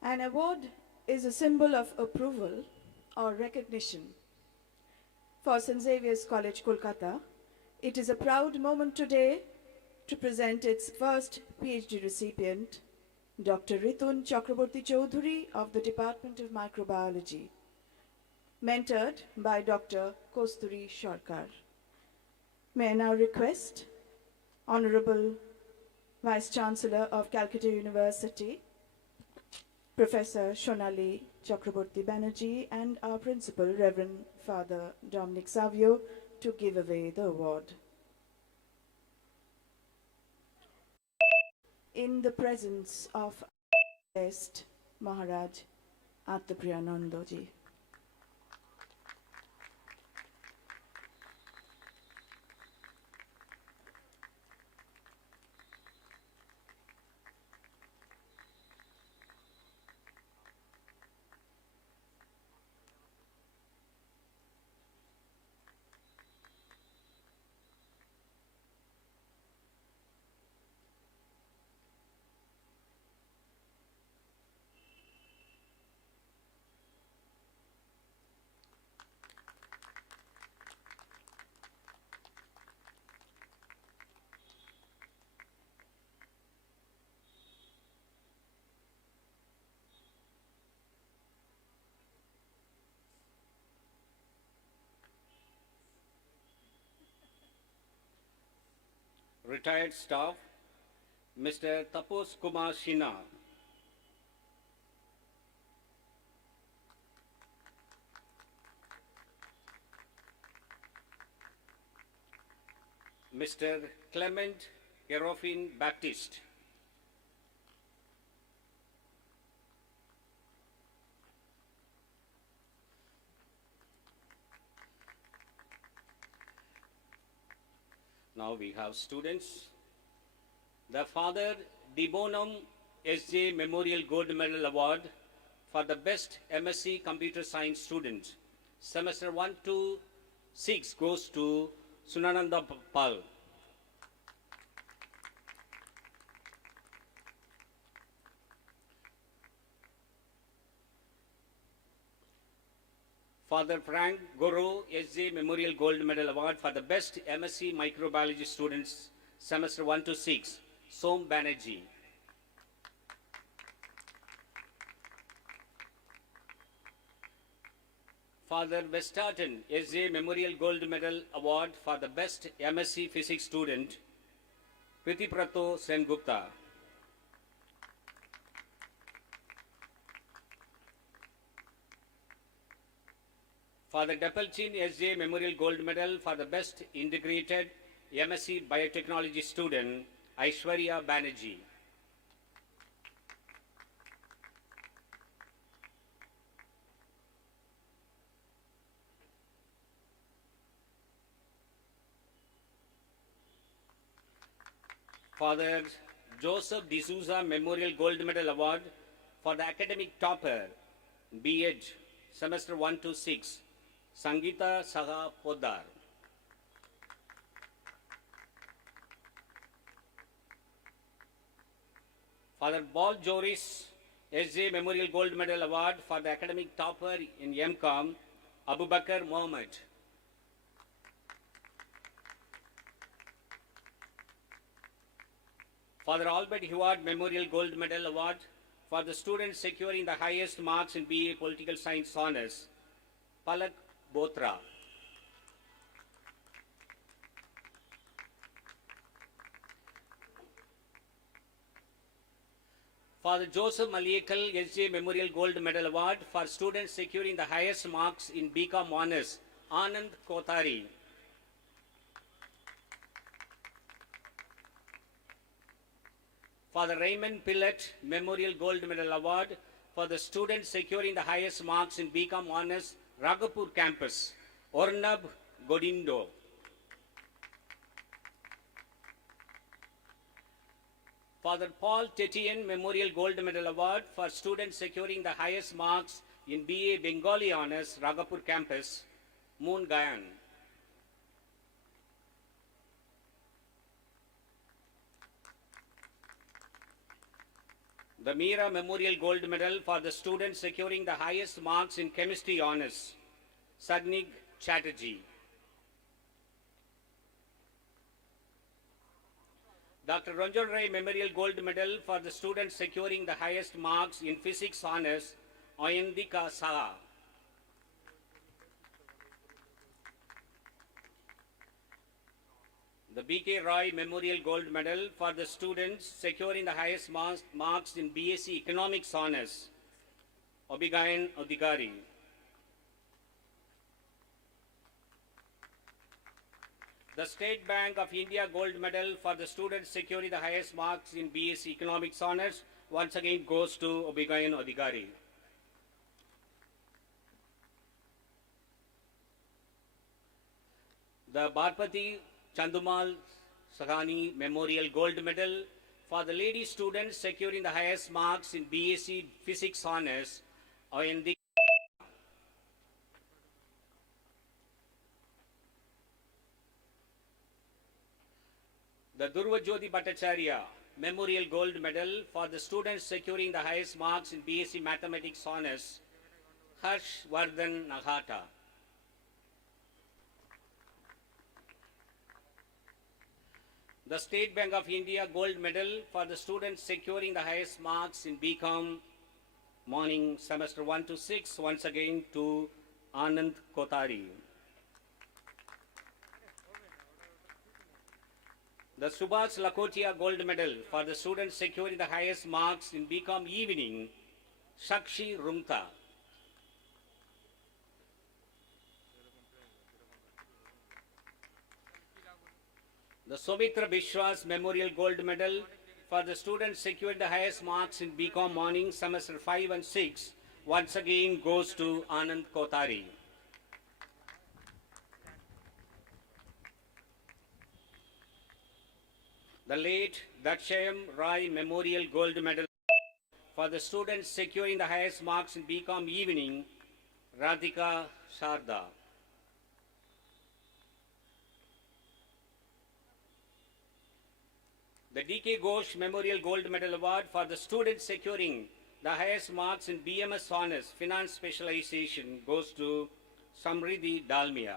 An award is a symbol of approval or recognition. For St. Xavier's College, Kolkata, it is a proud moment today to present its first PhD recipient, Dr. Ritun Chakraborty Choudhury of the Department of Microbiology, mentored by Dr. Kosturi Sharkar. May I now request Honorable Vice Chancellor of Calcutta University, Professor Shonali Chakraborty Banerjee, and our Principal, Reverend Father Dominic Savio, to give away the award. In the presence of our guest, Maharaj Atmapriyanandaji. Retired staff, Mr. Tapos Kumar Shina. Mr. Clement Gerofin Baptiste. Now we have students. The Father De Bonum S.J. Memorial Gold Medal Award for the best MSc Computer Science student. Semester 1 to 6 goes to Sunananda Pal. Father Frank Guru, SJ Memorial Gold Medal Award for the Best MSc Microbiology Students, Semester 1 to 6, Som Banerjee. Father Westerton, SJ Memorial Gold Medal Award for the Best MSc Physics Student, Pritiprato Sengupta. Father Depalchin, SJ Memorial Gold Medal for the Best Integrated MSc Biotechnology Student, Aishwarya Banerjee. Father Joseph D'Souza Memorial Gold Medal Award for the Academic Topper, B.Ed, Semester 1 to 6, Sangeeta Saha Poddar. Father Paul Joris, SJ Memorial Gold Medal Award for the Academic Topper in MCOM, Abubakar Mohammed. Father Albert Heward Memorial Gold Medal Award for the students securing the highest marks in BA Political Science Honours, Palak Botra. Father Joseph Maliekal, SJ Memorial Gold Medal Award for students securing the highest marks in BCom Honours, Anand Kothari. Father Raymond Pillet Memorial Gold Medal Award for the students securing the highest marks in BCom Honours, Ragapur Campus, Ornab Godindo. Father Paul Tetian Memorial Gold Medal Award for students securing the highest marks in BA Bengali Honours, Ragapur Campus, Moon Gayan. The Meera Memorial Gold Medal for the students securing the highest marks in Chemistry Honours, Sagnig Chatterjee. Dr. Ranjan Rai Memorial Gold Medal for the students securing the highest marks in Physics Honours, Ayandika Saha. The B.K. Roy Memorial Gold Medal for the students securing the highest marks in BSc Economics Honours, Obigayan Odhikari. The State Bank of India Gold Medal for the students securing the highest marks in BSc Economics Honours once again goes to Obigayan Odhikari. The Bharpati Chandumal Sahani Memorial Gold Medal for the lady students securing the highest marks in BSc Physics Honours, Ayandika. The Durvajyoti Bhattacharya Memorial Gold Medal for the students securing the highest marks in BSc Mathematics Honours, Harsh Vardhan Nahata. The State Bank of India Gold Medal for the students securing the highest marks in BCom Morning Semester 1 to 6, once again to Anand Kothari. The Subhas Lakhotia Gold Medal for the students securing the highest marks in BCom Evening, Sakshi Rumta. The Somitra Bishwas Memorial Gold Medal for the students securing the highest marks in BCom Morning Semester 5 and 6, once again goes to Anand Kothari. The late Dakshayam Rai Memorial Gold Medal for the students securing the highest marks in BCom Evening, Radhika Sharda. The D.K. Ghosh Memorial Gold Medal Award for the students securing the highest marks in BMS Honours Finance Specialization goes to Samriddhi Dalmia.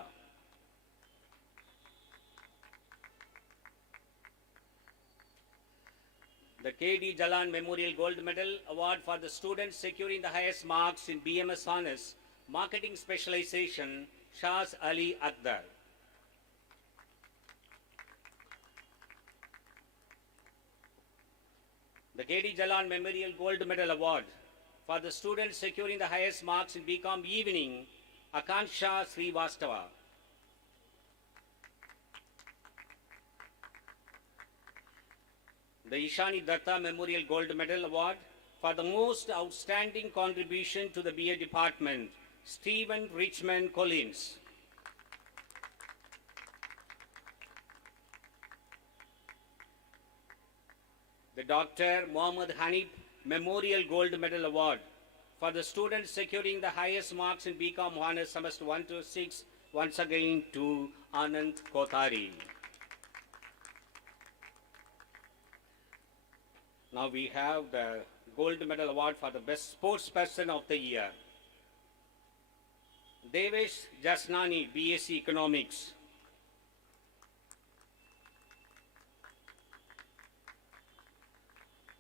The K.D. Jalan Memorial Gold Medal Award for the students securing the highest marks in BMS Honors Marketing Specialization, Shaz Ali Akdar. The K.D. Jalan Memorial Gold Medal Award for the students securing the highest marks in BCom Evening, Akanksha Srivastava. The Ishani Datta Memorial Gold Medal Award for the most outstanding contribution to the BA department, Stephen Richmond Collins. The Dr. Mohammad Hanif Memorial Gold Medal Award for the students securing the highest marks in BCom Honors Semester 1 to 6, once again to Anand Kothari. Now we have the Gold Medal Award for the Best Sports Person of the Year. Devesh Jasnani, BSc Economics.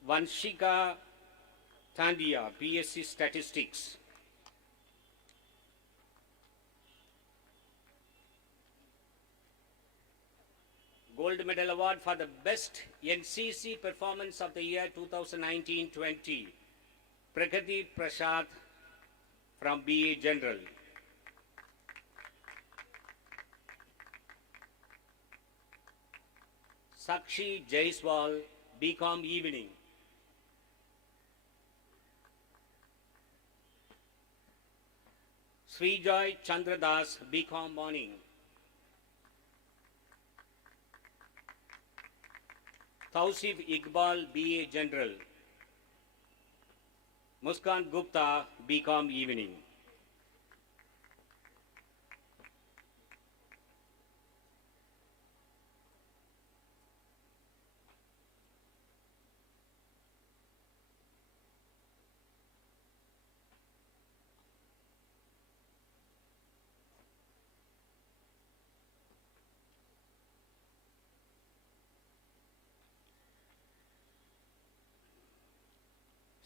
Vanshika Tandia, BSc Statistics. Gold Medal Award for the Best NCC Performance of the Year 2019-20. Prakati Prasad from BA General. Sakshi Jaiswal, BCom Evening. Srijoy Chandradas, BCom Morning. Tausif Iqbal, BA General. Muskan Gupta, BCom Evening.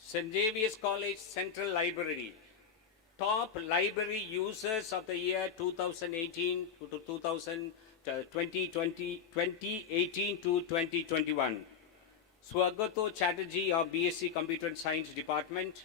St. Xavier's College Central Library. Top library users of the year 2018 to 2018 to 2021. Swagato Chatterjee of BSc Computer Science Department.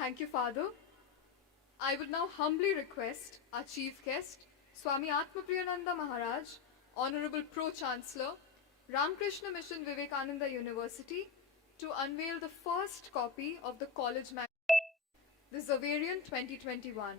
Thank you, Father. I would now humbly request our Chief Guest, Swami Atmapriyananda Maharaj, Honorable Pro-Chancellor, Ramakrishna Mission Vivekananda University, to unveil the first copy of the college magazine, the Xaverian 2021.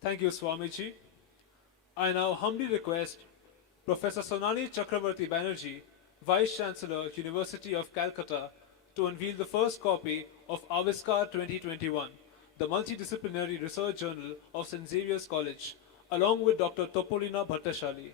Thank you, Swamiji. I now humbly request Professor Sonali Chakravarti Banerjee, Vice Chancellor, University of Calcutta, to unveil the first copy of Aviskar 2021, the multidisciplinary research journal of St. Xavier's College, along with Dr. Topolina Bhattashali.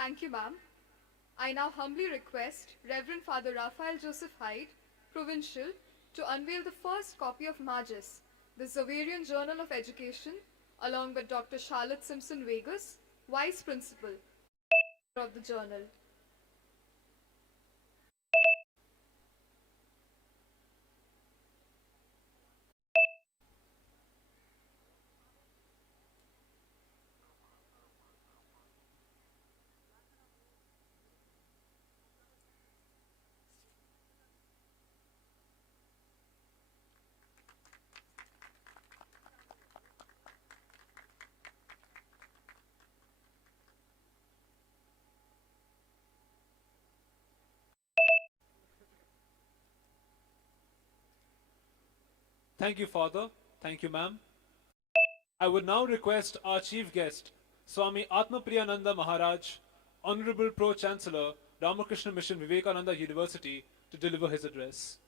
Thank you, ma'am. I now humbly request Reverend Father Raphael Joseph Hyde, Provincial, to unveil the first copy of Magis, the Xaverian Journal of Education, along with Dr. Charlotte Simpson Vegas, Vice Principal of the journal. Thank you, Father. Thank you, ma'am. I would now request our chief guest, Swami Atmapriyananda Maharaj, Honorable Pro-Chancellor, Ramakrishna Mission Vivekananda University, to deliver his address.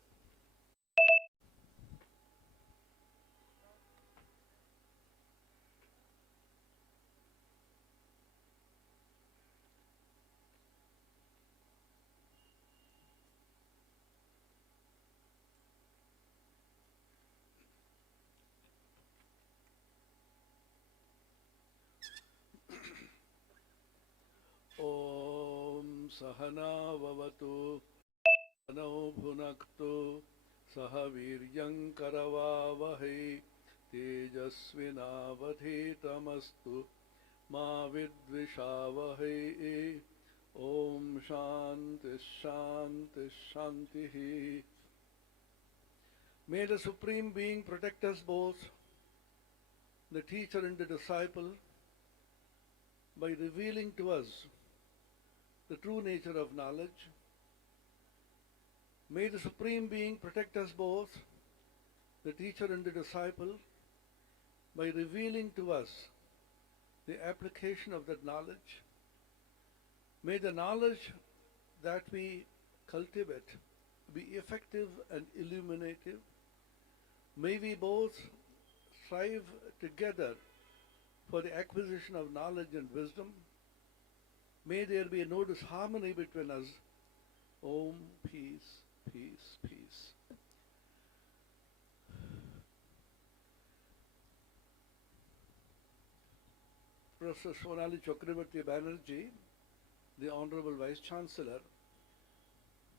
ॐ सहनाववतु सहनौ भुनक्तु सह वीर्यङ्करवावहै तेजस्विनावधीतमस्तु मा विद्विषावहै ॐ शान्तिः शान्तिः शान्तिः. May the Supreme Being protect us both, the teacher and the disciple, by revealing to us the true nature of knowledge. May the Supreme Being protect us both, the teacher and the disciple, by revealing to us the application of that knowledge. May the knowledge that we cultivate be effective and illuminative. May we both strive together for the acquisition of knowledge and wisdom. May there be no disharmony between us. Om, peace, peace, peace. Professor Sonali Chakravarti Banerjee, the Honorable Vice Chancellor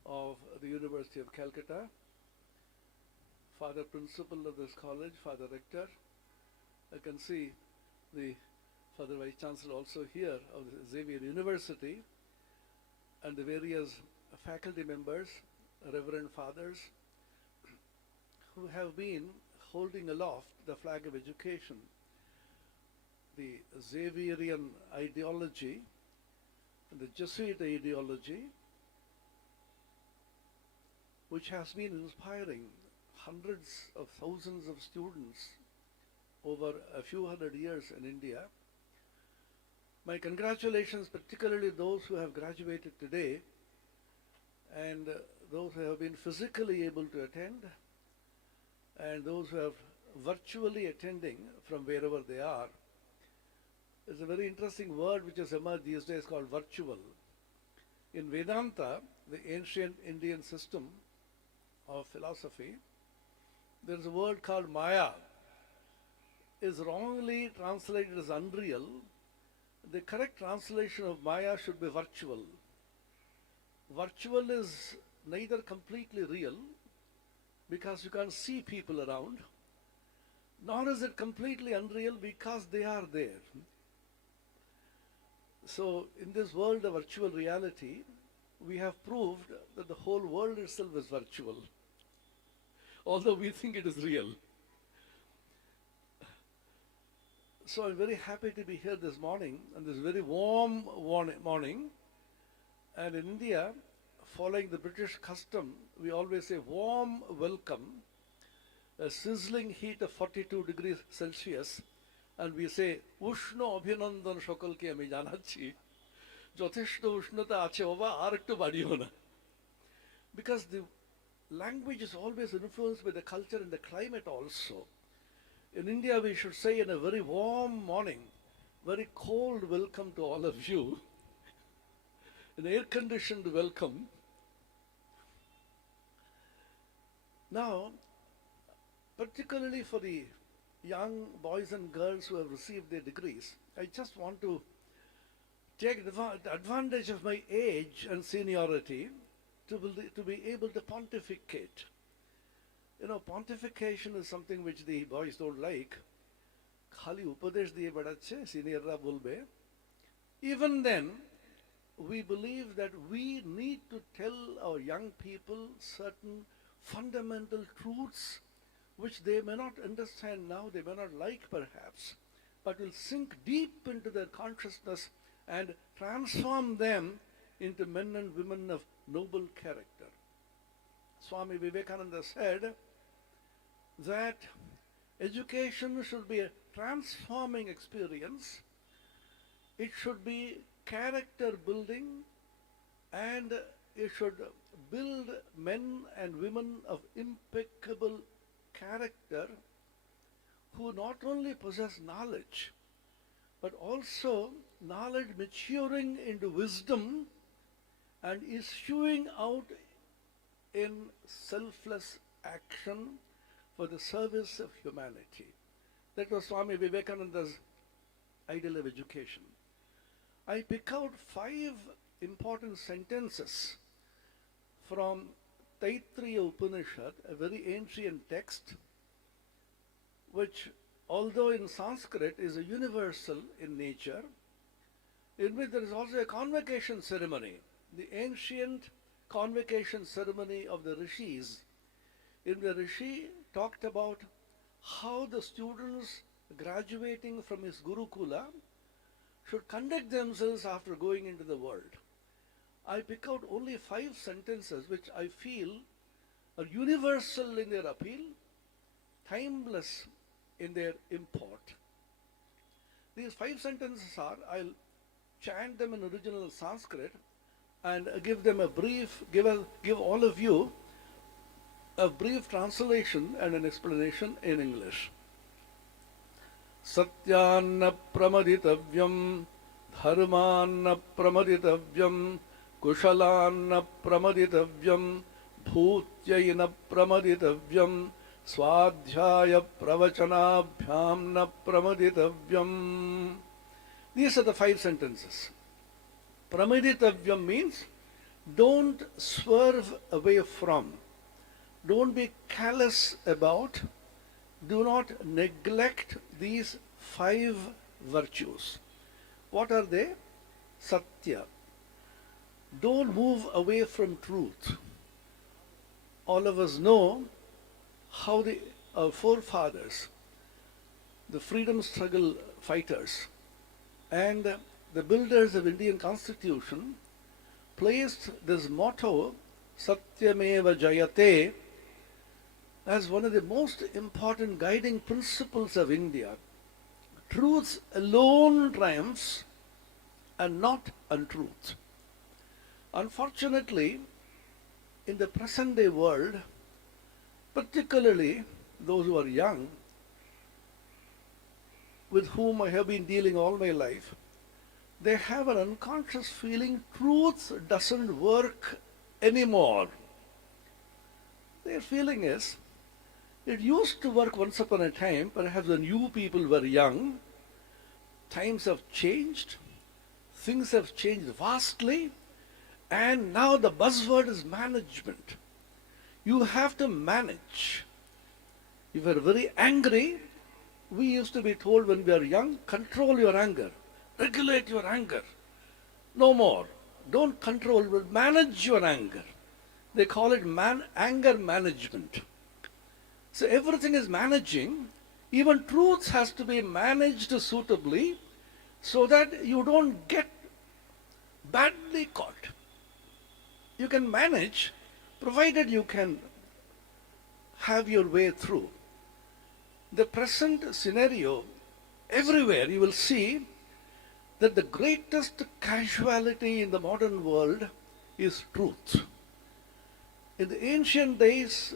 of the University of Calcutta, Father Principal of this college, Father Rector. I can see the Father Vice Chancellor also here of the Xavier University, and the various faculty members, Reverend Fathers, who have been holding aloft the flag of education, the Xavierian ideology, and the Jesuit ideology, which has been inspiring hundreds of thousands of students over a few hundred years in India. My congratulations, particularly those who have graduated today and those who have been physically able to attend and those who are virtually attending from wherever they are. There's a very interesting word which has emerged these days called virtual. In Vedanta, the ancient Indian system of philosophy, there is a word called Maya. Is wrongly translated as unreal, The correct translation of Maya should be virtual. Virtual is neither completely real, because you can't see people around, nor is it completely unreal because they are there. So in this world of virtual reality, we have proved that the whole world itself is virtual, although we think it is real. So I'm very happy to be here this morning, on this very warm morning. And in India, following the British custom, we always say warm welcome, a sizzling heat of 42 degrees Celsius, and we say Ushno Abhinandan Shokalke ami janachi. Jotheshto Ushnata ache baba ar ekটু বাড়িও না. Because the language is always influenced by the culture and the climate also. In India, we should say in a very warm morning, very cold welcome to all of you, an air-conditioned welcome. Now, particularly for the young boys and girls who have received their degrees, I just want to take advantage of my age and seniority to be able to pontificate. You know, pontification is something which the boys don't like. Khali upadesh diye bedacche, seniorra bolbe. Even then, we believe that we need to tell our young people certain fundamental truths which they may not understand now, they may not like perhaps, but will sink deep into their consciousness and transform them into men and women of noble character. Swami Vivekananda said that education should be a transforming experience. It should be character building, and it should build men and women of impeccable character who not only possess knowledge, but also knowledge maturing into wisdom and issuing out in selfless action for the service of humanity. That was Swami Vivekananda's ideal of education. I pick out 5 important sentences from Taittiriya Upanishad, a very ancient text, which, although in Sanskrit is a universal in nature, in which there is also a convocation ceremony, the ancient convocation ceremony of the rishis. In the rishi talked about how the students graduating from his Gurukula should conduct themselves after going into the world. I pick out only 5 sentences which I feel are universal in their appeal, timeless in their import. These 5 sentences are, I'll chant them in original Sanskrit and give them a brief, give all of you a brief translation and an explanation in English. Satyanna pramaditavyam, dharmanna pramaditavyam, kushalanna pramaditavyam, bhutyaina pramaditavyam, swadhyaya pravachanabhyam na pramaditavyam. These are the 5 sentences. Pramaditavyam means don't swerve away from, don't be callous about, do not neglect these 5 virtues. What are they? Satya. Don't move away from truth. All of us know how our forefathers, the freedom struggle fighters, and the builders of Indian Constitution placed this motto, Satyameva Jayate, as one of the most important guiding principles of India. Truth alone triumphs and not untruth. Unfortunately, in the present day world, particularly those who are young, with whom I have been dealing all my life, they have an unconscious feeling truth doesn't work anymore. Their feeling is, it used to work once upon a time, perhaps when you people were young. Times have changed, things have changed vastly, and now the buzzword is management. You have to manage. If you are very angry, we used to be told when we were young, control your anger, regulate your anger. No more. Don't control, but manage your anger. They call it anger management. So everything is managing. Even truth has to be managed suitably so that you don't get badly caught. You can manage provided you can have your way through. The present scenario, everywhere you will see that the greatest casualty in the modern world is truth. In the ancient days,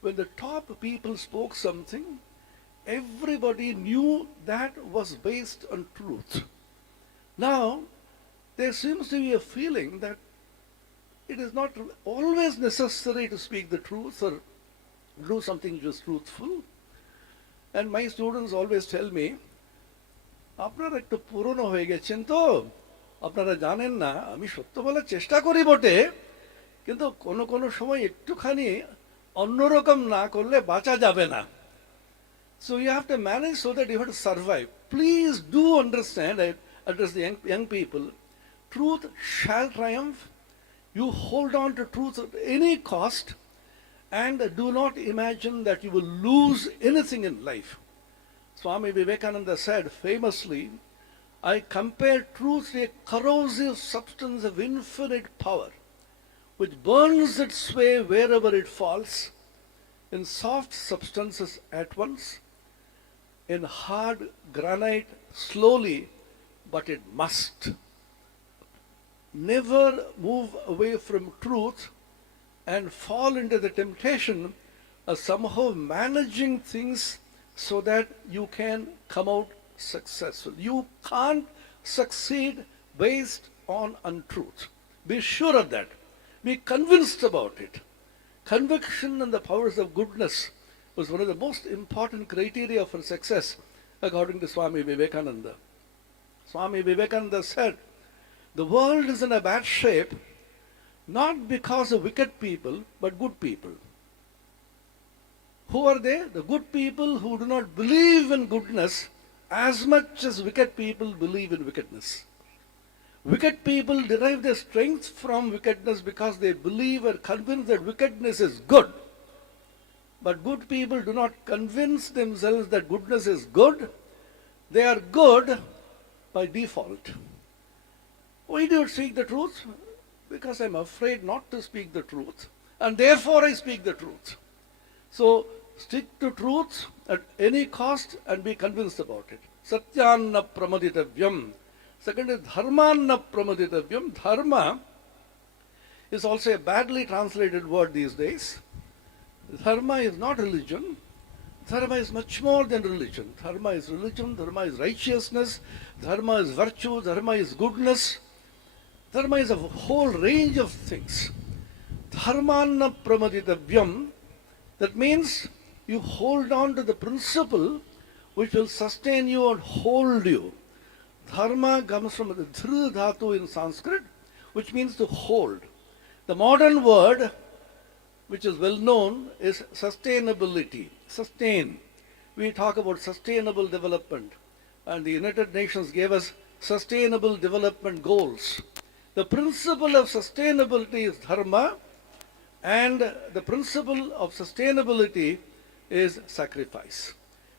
when the top people spoke something, everybody knew that was based on truth. Now, there seems to be a feeling that it is not always necessary to speak the truth or do something just truthful. And my students always tell me, আপনার একটু পুরনো হয়ে গেছেন তো, আপনারা জানেন না আমি সত্য বলার চেষ্টা করি বটে, কিন্তু কোনো কোনো সময় একটুখানি অন্যরকম না করলে বাঁচা যাবে না. So you have to manage so that you have to survive. Please do understand, I address the young people, truth shall triumph. You hold on to truth at any cost and do not imagine that you will lose anything in life. Swami Vivekananda said famously, I compare truth to a corrosive substance of infinite power, which burns its way wherever it falls, in soft substances at once, in hard granite slowly, but it must. Never move away from truth and fall into the temptation of somehow managing things so that you can come out successful. You can't succeed based on untruth. Be sure of that. Be convinced about it. Conviction and the powers of goodness was one of the most important criteria for success, according to Swami Vivekananda. Swami Vivekananda said, the world is in a bad shape, not because of wicked people, but good people. Who are they? The good people who do not believe in goodness as much as wicked people believe in wickedness. Wicked people derive their strength from wickedness because they believe or convince that wickedness is good. But good people do not convince themselves that goodness is good. They are good by default. Why do you speak the truth? Because I'm afraid not to speak the truth, and therefore I speak the truth. So stick to truth at any cost and be convinced about it. Satyanna pramaditavyam. Second is dharmanna pramaditavyam. Dharma is also a badly translated word these days. Dharma is not religion. Dharma is much more than religion. Dharma is religion, dharma is righteousness, dharma is virtue, dharma is goodness. Dharma is a whole range of things. Dharmanna pramaditavyam, that means you hold on to the principle which will sustain you and hold you. Dharma comes from the dhru dhatu in Sanskrit, which means to hold. The modern word, which is well known, is sustainability. Sustain. We talk about sustainable development, and the United Nations gave us sustainable development goals. The principle of sustainability is dharma, and the principle of sustainability is sacrifice.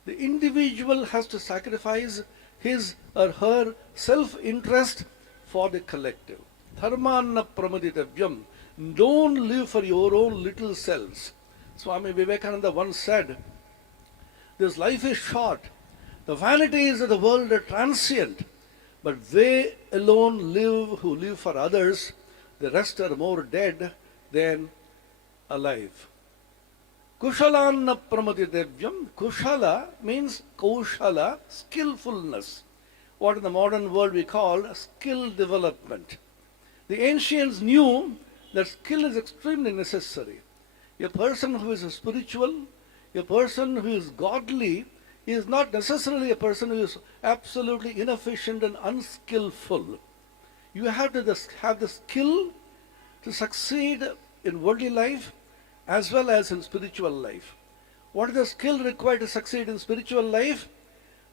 The individual has to sacrifice his or her self-interest for the collective. Dharmanna pramaditavyam. Don't live for your own little selves. Swami Vivekananda once said, this life is short. The vanities of the world are transient, but they alone live who live for others. The rest are more dead than alive. Kushalanna pramaditavyam. Kushala means kaushala, skillfulness. What in the modern world we call skill development. The ancients knew that skill is extremely necessary. A person who is spiritual, a person who is godly, is not necessarily a person who is absolutely inefficient and unskillful. You have to have the skill to succeed in worldly life as well as in spiritual life. What is the skill required to succeed in spiritual life?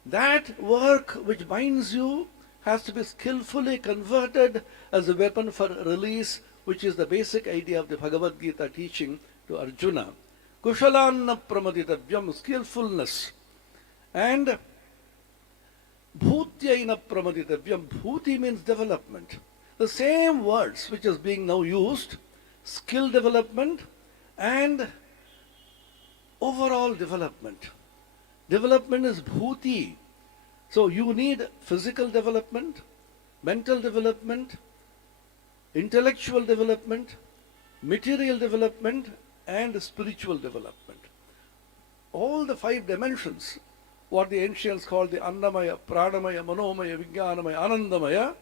That work which binds you has to be skillfully converted as a weapon for release, which is the basic idea of the Bhagavad Gita teaching to Arjuna. Kushalanna pramaditavyam, skillfulness. And bhutyaina pramaditavyam, bhuti means development. The same words which is being now used, skill development and overall development. Development is bhuti. So you need physical development, mental development, intellectual development, material development, and spiritual development. All the 5 dimensions, what the ancients called the Annamaya, Pranamaya, Manomaya, Vijnanamaya, Anandamaya,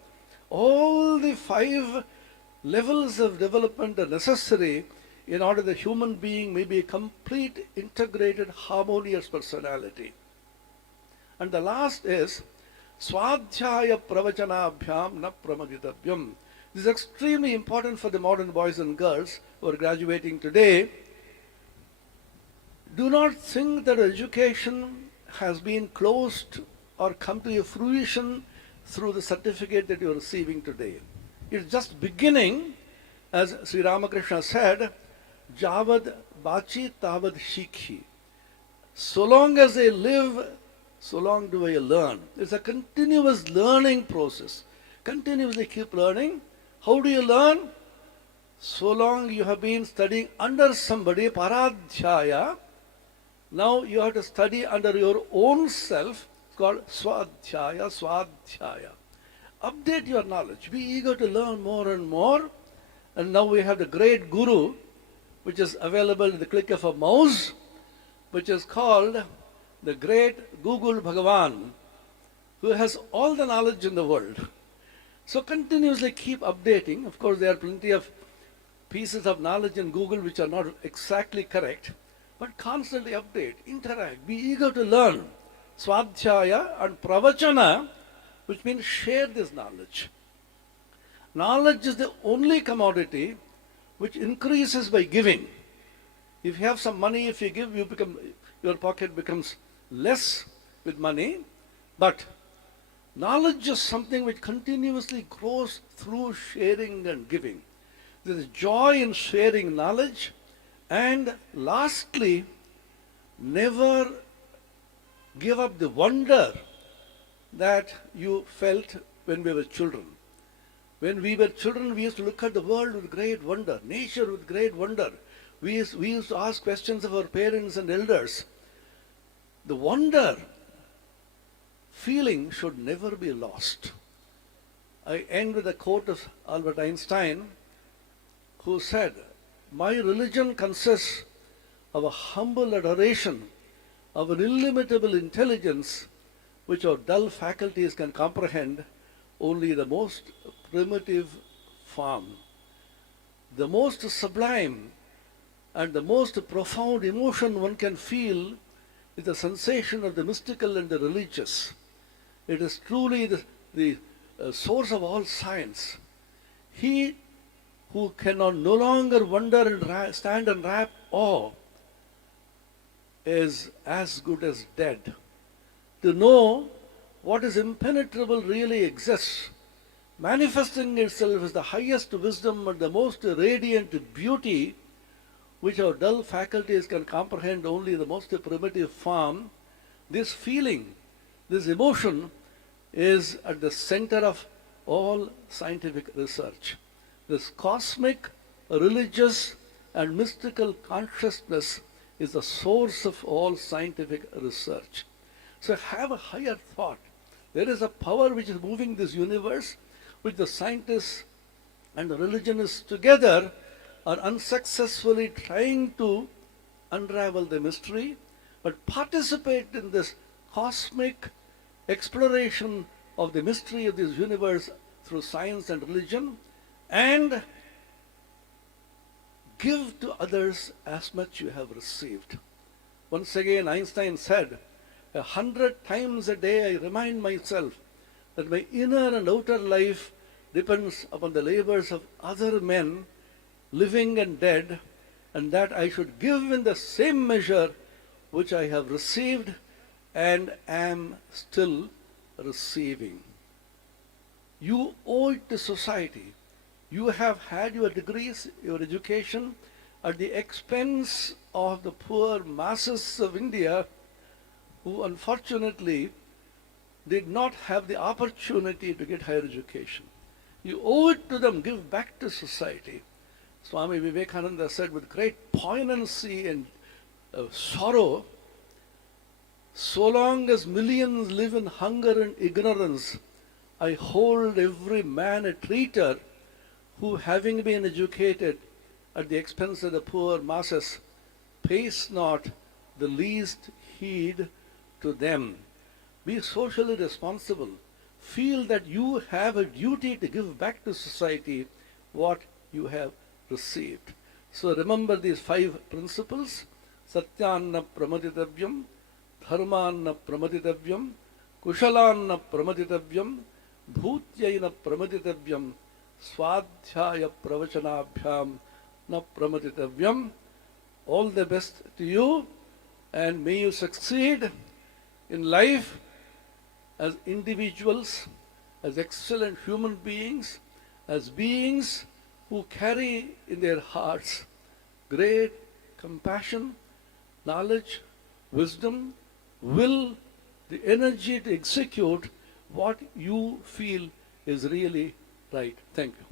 all the 5 levels of development are necessary in order that the human being may be a complete, integrated, harmonious personality. And the last is Swadhyaya Pravachanabhyam na Pramaditavyam. This is extremely important for the modern boys and girls who are graduating today. Do not think that education has been closed or come to a fruition through the certificate that you are receiving today. It's just beginning, as Sri Ramakrishna said, Javad Bachi Tavad Shikhi. So long as I live, so long do I learn. It's a continuous learning process. Continuously keep learning. How do you learn? So long you have been studying under somebody, paradhyaya. Now you have to study under your own self, called swadhyaya, swadhyaya. Update your knowledge. Be eager to learn more and more. And now we have the great guru, which is available at the click of a mouse, which is called the great Google Bhagavan, who has all the knowledge in the world. So continuously keep updating. Of course, there are plenty of pieces of knowledge in Google which are not exactly correct, but constantly update, interact, be eager to learn. Swadhyaya and pravachana, which means share this knowledge. Knowledge is the only commodity which increases by giving. If you have some money, if you give, your pocket becomes less with money, but knowledge is something which continuously grows through sharing and giving. There is joy in sharing knowledge. And lastly, never give up the wonder that you felt when we were children. When we were children, we used to look at the world with great wonder, nature with great wonder. We used to ask questions of our parents and elders. The wonder feeling should never be lost. I end with a quote of Albert Einstein, who said, "My religion consists of a humble adoration of an illimitable intelligence which our dull faculties can comprehend only the most primitive form. The most sublime and the most profound emotion one can feel is the sensation of the mystical and the religious. It is truly the source of all science. He who cannot no longer wonder and stand in rapt awe is as good as dead. To know what is impenetrable really exists, manifesting itself as the highest wisdom and the most radiant beauty, which our dull faculties can comprehend only in the most primitive form. This feeling, this emotion is at the center of all scientific research. This cosmic, religious, and mystical consciousness is the source of all scientific research. So have a higher thought. There is a power which is moving this universe, which the scientists and the religionists together are unsuccessfully trying to unravel the mystery, but participate in this cosmic exploration of the mystery of this universe through science and religion, and give to others as much you have received. Once again, Einstein said, 100 times a day I remind myself that my inner and outer life depends upon the labors of other men, living and dead, and that I should give in the same measure which I have received and am still receiving. You owe it to society. You have had your degrees, your education, at the expense of the poor masses of India who unfortunately did not have the opportunity to get higher education. You owe it to them, give back to society. Swami Vivekananda said with great poignancy and sorrow, so long as millions live in hunger and ignorance, I hold every man a traitor who, having been educated at the expense of the poor masses, pays not the least heed to them. Be socially responsible. Feel that you have a duty to give back to society what you have received. So remember these 5 principles. Satyanna pramaditavyam, dharmanna pramaditavyam, kushalanna pramaditavyam, bhutyaina pramaditavyam, swadhyaya pravachanabhyam na pramaditavyam. All the best to you, and may you succeed in life as individuals, as excellent human beings, as beings who carry in their hearts great compassion, knowledge, wisdom, will, the energy to execute what you feel is really right. Thank you.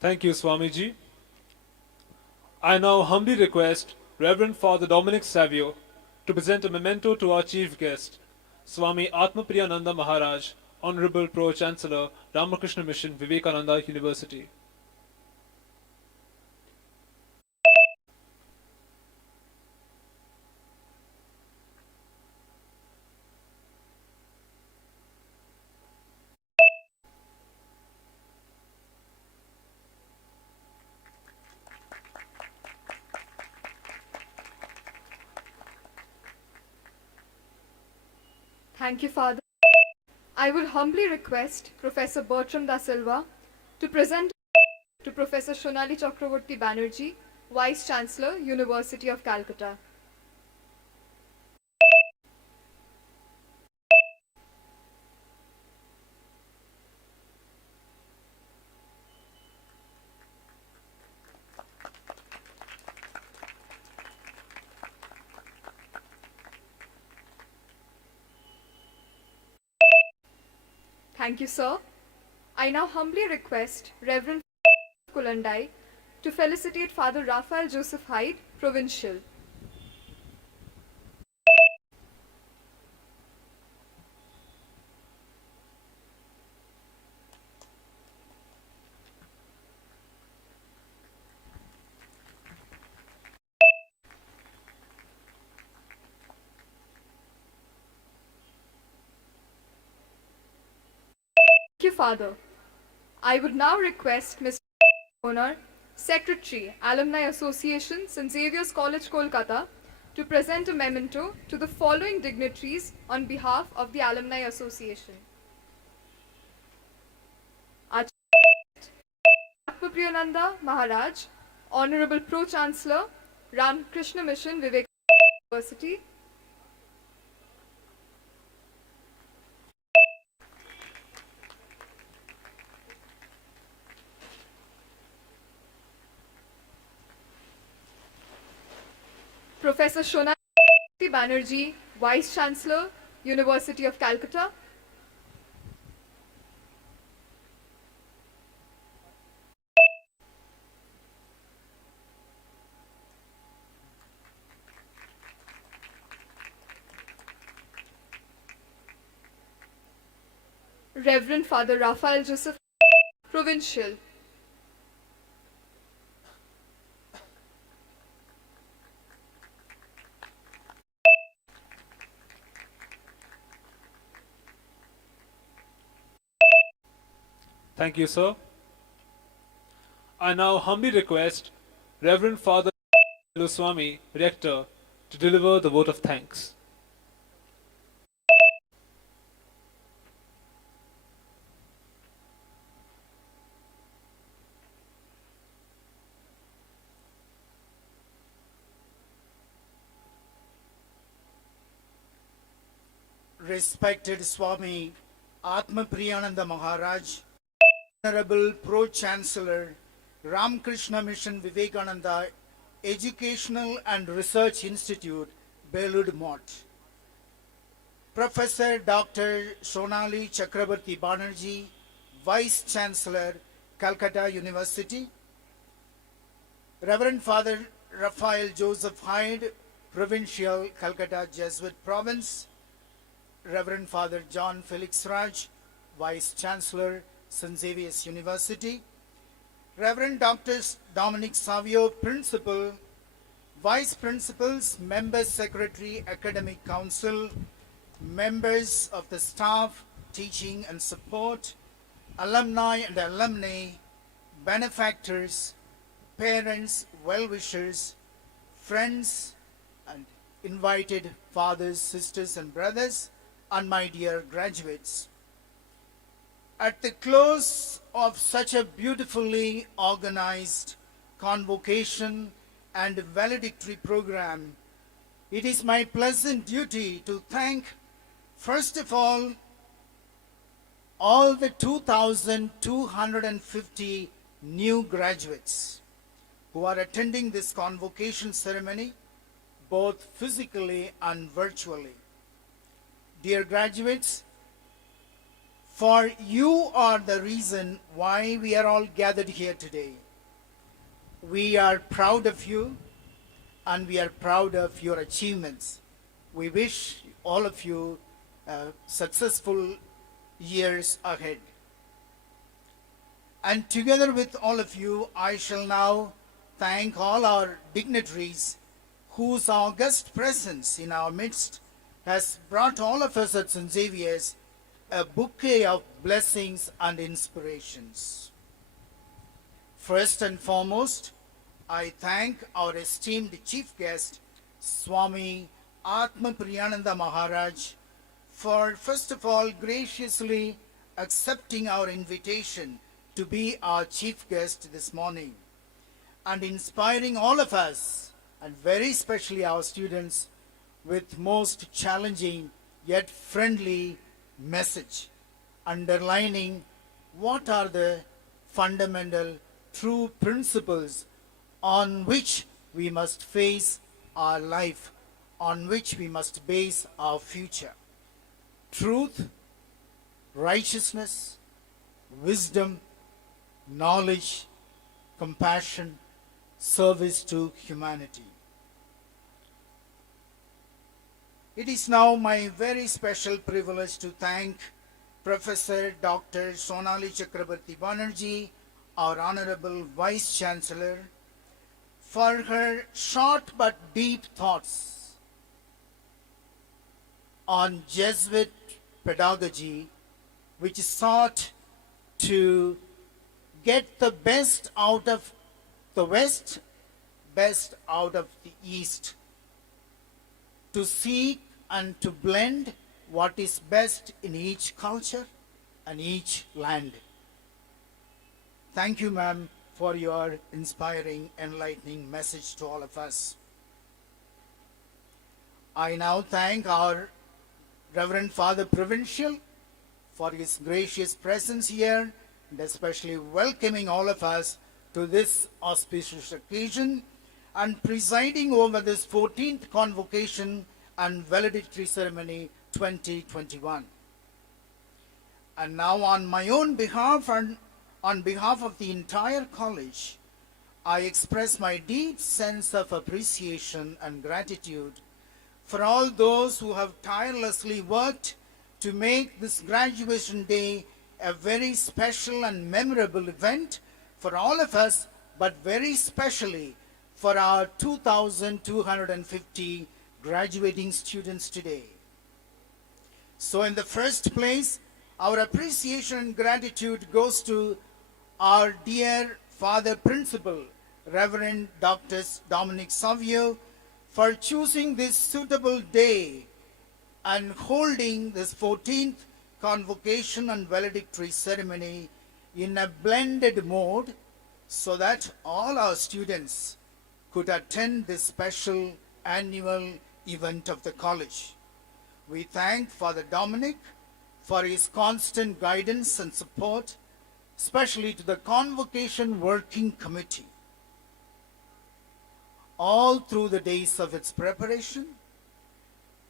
Thank you, Swamiji. I now humbly request Reverend Father Dominic Savio to present a memento to our chief guest, Swami Atmapriyananda Maharaj, Honorable Pro-Chancellor, Ramakrishna Mission, Vivekananda University. Thank you, Father. I will humbly request Professor Bertram Da Silva to present to Professor Shonali Chakravorty Banerjee, Vice Chancellor, University of Calcutta. Thank you, sir. I now humbly request Reverend Kulandai to felicitate Father Raphael Joseph Hyde, Provincial. Thank you, Father. I would now request Mr. Owner, Secretary, Alumni Association, St. Xavier's College, Kolkata, to present a memento to the following dignitaries on behalf of the Alumni Association. Atmapriyananda Maharaj, Honorable Pro-Chancellor, Ramakrishna Mission, Vivekananda University. Professor Shonali Banerjee, Vice Chancellor, University of Calcutta. Reverend Father Raphael Joseph, Provincial. Thank you, sir. I now humbly request Reverend Father Swami, Rector, to deliver the vote of thanks. Respected Swami Atma Priyananda Maharaj, Honorable Pro-Chancellor, Ramakrishna Mission Vivekananda Educational and Research Institute, Belud Mott, Professor Dr. Sonali Chakrabarti Banerjee, Vice Chancellor, Calcutta University, Reverend Father Raphael Joseph Hyde, Provincial, Calcutta Jesuit Province, Reverend Father John Felix Raj, Vice Chancellor, St. Xavier's University, Reverend Dr. Dominic Savio, Principal, Vice Principals, Members Secretary, Academic Council, members of the staff, teaching and support, alumni and alumni, benefactors, parents, well-wishers, friends, and invited fathers, sisters, and brothers, and my dear graduates. At the close of such a beautifully organized convocation and valedictory program, it is my pleasant duty to thank, first of all the 2,250 new graduates who are attending this convocation ceremony, both physically and virtually. Dear graduates, for you are the reason why we are all gathered here today. We are proud of you and we are proud of your achievements. We wish all of you successful years ahead. And together with all of you, I shall now thank all our dignitaries whose august presence in our midst has brought all of us at St. Xavier's a bouquet of blessings and inspirations. First and foremost, I thank our esteemed chief guest, Swami Atma Priyananda Maharaj, for first of all graciously accepting our invitation to be our chief guest this morning and inspiring all of us, and very especially our students, with most challenging yet friendly message, underlining what are the fundamental true principles on which we must face our life, on which we must base our future. Truth, righteousness, wisdom, knowledge, compassion, service to humanity. It is now my very special privilege to thank Professor Dr. Sonali Chakrabarti Banerjee, our Honorable Vice Chancellor, for her short but deep thoughts on Jesuit pedagogy, which sought to get the best out of the West, best out of the East, to seek and to blend what is best in each culture and each land. Thank you, ma'am, for your inspiring, enlightening message to all of us. I now thank our Reverend Father Provincial for his gracious presence here and especially welcoming all of us to this auspicious occasion and presiding over this 14th Convocation and Valedictory Ceremony 2021. And now on my own behalf and on behalf of the entire college, I express my deep sense of appreciation and gratitude for all those who have tirelessly worked to make this graduation day a very special and memorable event for all of us, but very specially for our 2,250 graduating students today. So in the first place, our appreciation and gratitude goes to our dear Father Principal, Reverend Dr. Dominic Savio, for choosing this suitable day and holding this 14th Convocation and Valedictory ceremony in a blended mode so that all our students could attend this special annual event of the college. We thank Father Dominic for his constant guidance and support, especially to the Convocation Working Committee, all through the days of its preparation,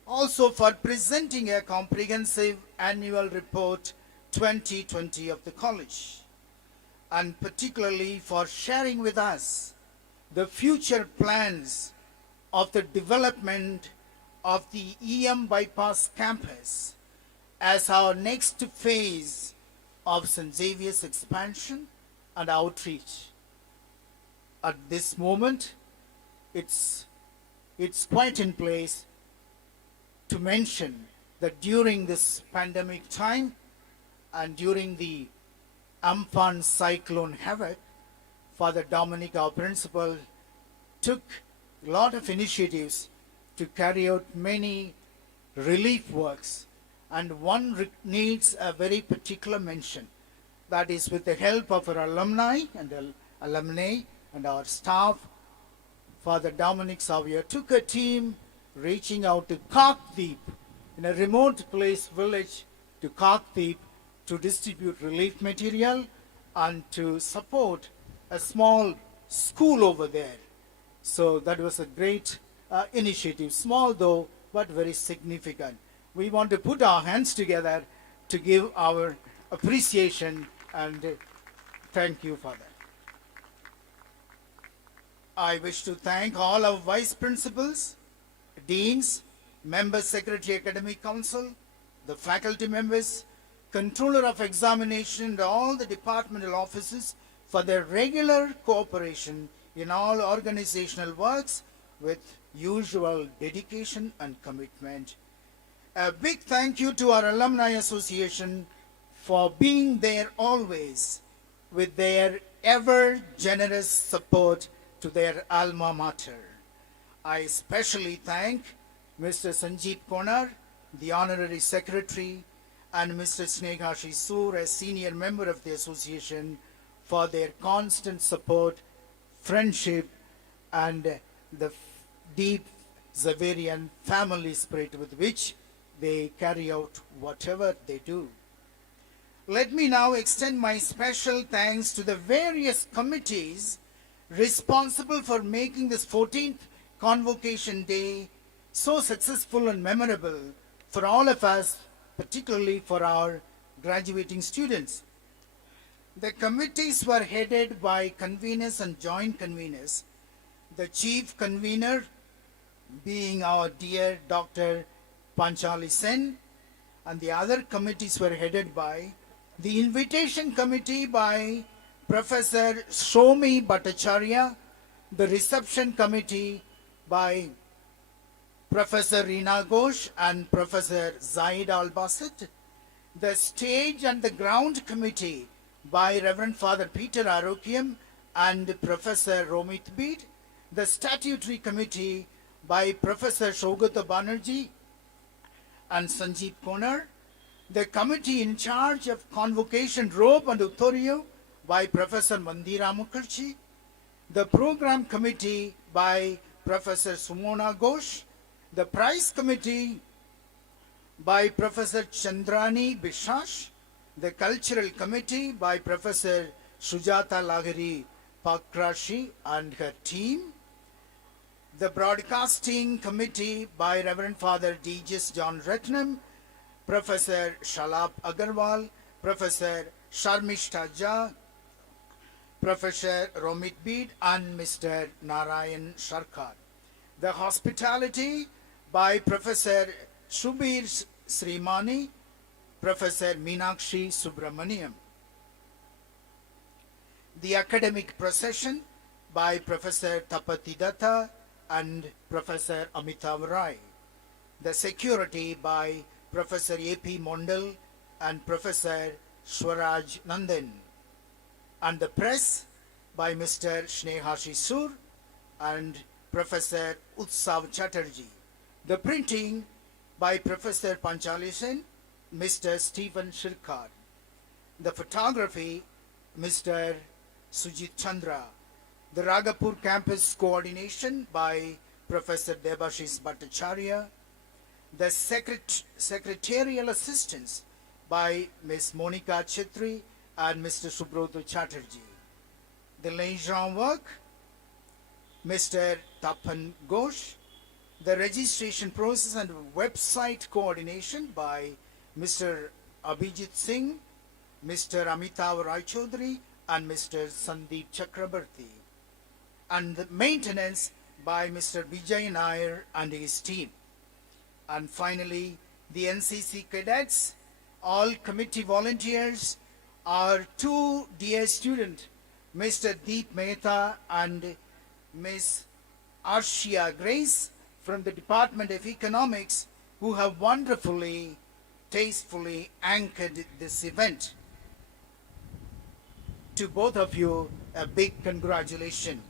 also for presenting a comprehensive annual report 2020 of the college, and particularly for sharing with us the future plans of the development of the EM Bypass campus as our next phase of St. Xavier's expansion and outreach. At this moment, it's quite in place to mention that during this pandemic time and during the Amphan cyclone havoc, Father Dominic, our principal, took a lot of initiatives to carry out many relief works, and one needs a very particular mention. That is, with the help of our alumni and our staff, Father Dominic Xavier took a team reaching out to Kakdeep, in a remote place village to Kakdeep, to distribute relief material and to support a small school over there. So that was a great initiative, small though, but very significant. We want to put our hands together to give our appreciation and thank you for that. I wish to thank all our vice principals, deans, members, secretary, academic council, the faculty members, controller of examination, and all the departmental officers for their regular cooperation in all organizational works with usual dedication and commitment. A big thank you to our Alumni Association for being there always with their ever generous support to their alma mater. I especially thank Mr. Sanjeev Konar, the Honorary Secretary, and Mr. Sneghashi Soor, a senior member of the association, for their constant support, friendship, and the deep Xaverian family spirit with which they carry out whatever they do. Let me now extend my special thanks to the various committees responsible for making this 14th Convocation Day so successful and memorable for all of us, particularly for our graduating students. The committees were headed by conveners and joint conveners, the chief convener being our dear Dr. Panchali Sen, and the other committees were headed by the invitation committee by Professor Shomi Bhattacharya, the reception committee by Professor Reena Ghosh and Professor Zaid Al-Basit, the stage and the ground committee by Reverend Father Peter Arokiam and Professor Romit Bede, the statutory committee by Professor Shogata Banerjee and Sanjeev Konar, the committee in charge of convocation robe and uttariyo by Professor Mandira Mukherjee, the program committee by Professor Sumona Ghosh, the prize committee by Professor Chandrani Bishash, the cultural committee by Professor Sujata Lahiri Pakrashi and her team, the broadcasting committee by Reverend Father D.J.S. John Ratnam, Professor Shalab Agarwal, Professor Sharmishta Jha, Professor Romit Bede and Mr. Narayan Sharkar. The hospitality by Professor Shubir Srimani, Professor Meenakshi Subramaniam. The academic procession by Professor Tapati Datta and Professor Amitav Rai. The security by Professor A.P. Mondal and Professor Swaraj Nandan. And the press by Mr. Snehashi Sur and Professor Utsav Chatterjee. The printing by Professor Panchali Sen, Mr. Stephen Shirkar. The photography, Mr. Sujit Chandra. The Ragapur campus coordination by Professor Debashis Bhattacharya. The secretarial assistance by Ms. Monica Chitri and Mr. Subroto Chatterjee. The lingerie work, Mr. Tapan Ghosh. The registration process and website coordination by Mr. Abhijit Singh, Mr. Amitav Raichaudhary and Mr. Sandeep Chakrabarti. And the maintenance by Mr. Vijay Nair and his team. And finally, the NCC cadets, all committee volunteers, our two dear students, Mr. Deep Mehta and Ms. Arshia Grace from the Department of Economics, who have wonderfully, tastefully anchored this event. To both of you, a big congratulations.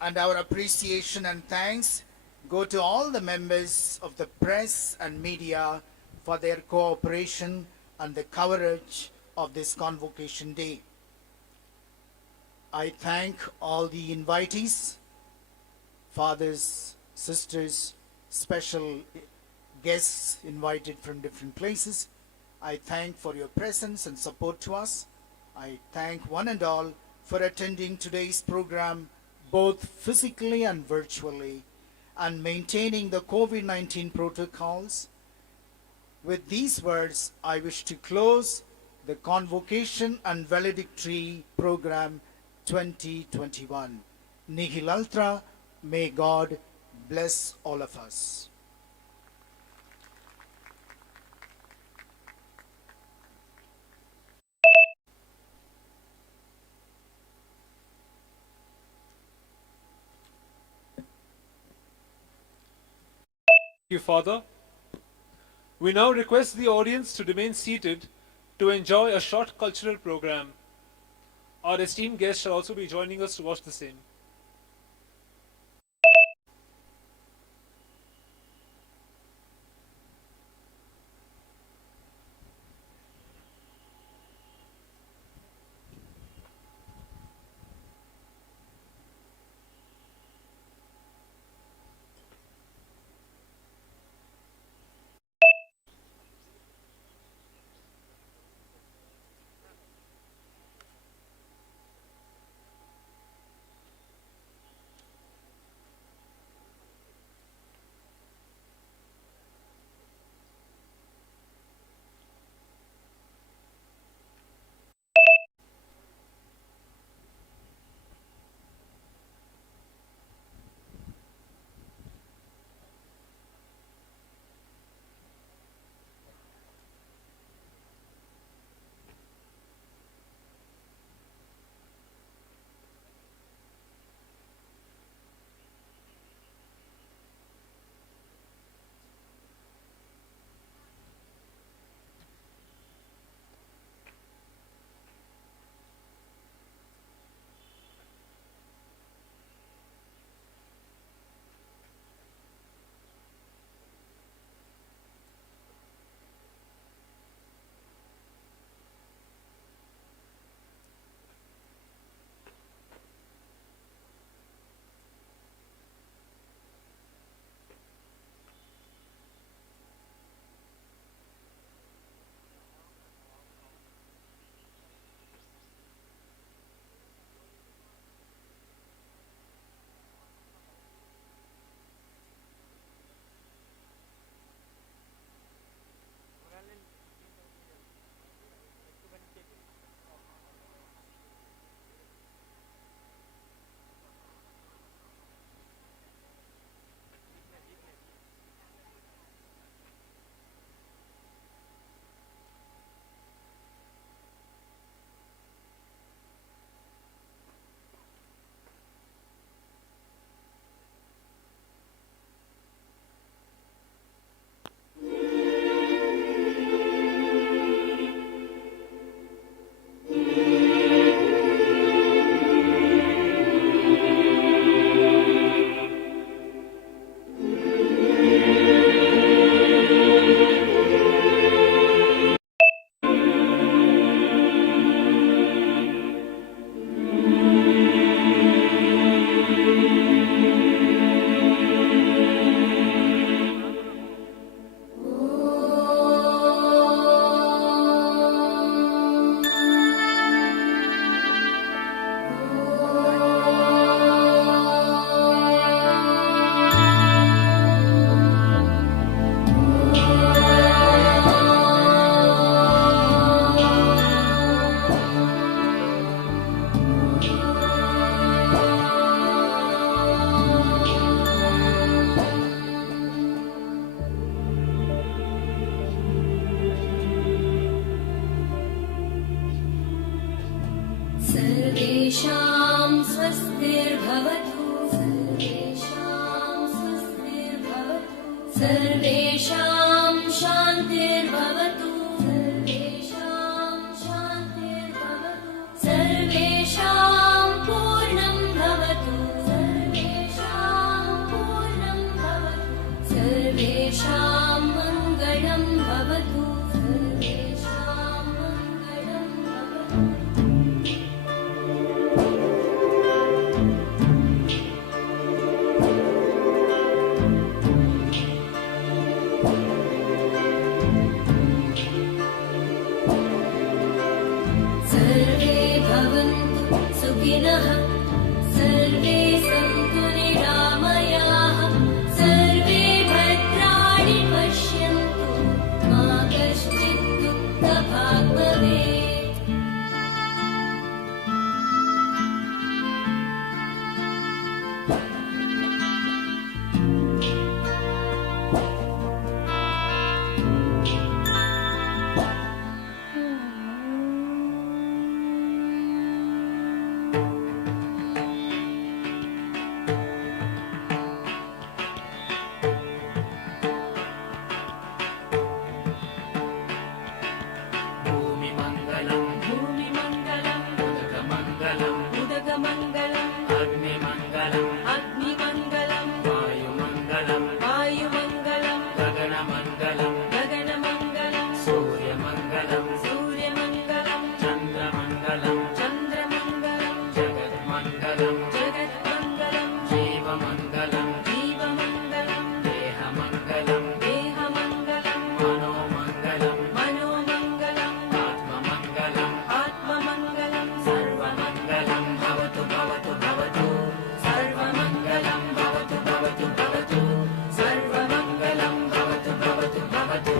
And our appreciation and thanks go to all the members of the press and media for their cooperation and the coverage of this Convocation Day. I thank all the invitees, fathers, sisters, special guests invited from different places. I thank for your presence and support to us. I thank one and all for attending today's program both physically and virtually and maintaining the COVID-19 protocols. With these words, I wish to close the Convocation and Valedictory Program 2021. Nihil ultra, may God bless all of us. Thank you, Father. We now request the audience to remain seated to enjoy a short cultural program. Our esteemed guests shall also be joining us to watch the same. सर्वेषां शान्तिर्भवतु सर्वेषां शान्तिर्भवतु सर्वेषां पूर्णं भवतु सर्वेषां पूर्णं भवतु सर्वेषां मङ्गलं भवतु सर्वेषां मङ्गलं भवतु सर्वे भवन्तु सुखिनः सर्वे सन्तु निरामयाः सर्वे भद्राणि पश्यन्तु मा कश्चित् दुःखभाग् भवेत् भूमिमङ्गलं भूमिमङ्गलं उदकमङ्गलं उदकमङ्गलं अग्निमङ्गलं अग्निमङ्गलं वायुमङ्गलं वायुमङ्गलं गगनमङ्गलं गगनमङ्गलं सूर्यमङ्गलं सूर्यमङ्गलं चन्द्रमङ्गलं चन्द्रमङ्गलं जगन्मङ्गलं जगन्मङ्गलं जीवमङ्गलं जीवमङ्गलं देहमङ्गलं देहमङ्गलं मनोमङ्गलं मनोमङ्गलं आत्ममङ्गलं आत्ममङ्गलं सर्वमङ्गलं भवतु भवतु भवतु सर्वमङ्गलं भवतु भवतु भवतु सर्वमङ्गलं भवतु भवतु भवतु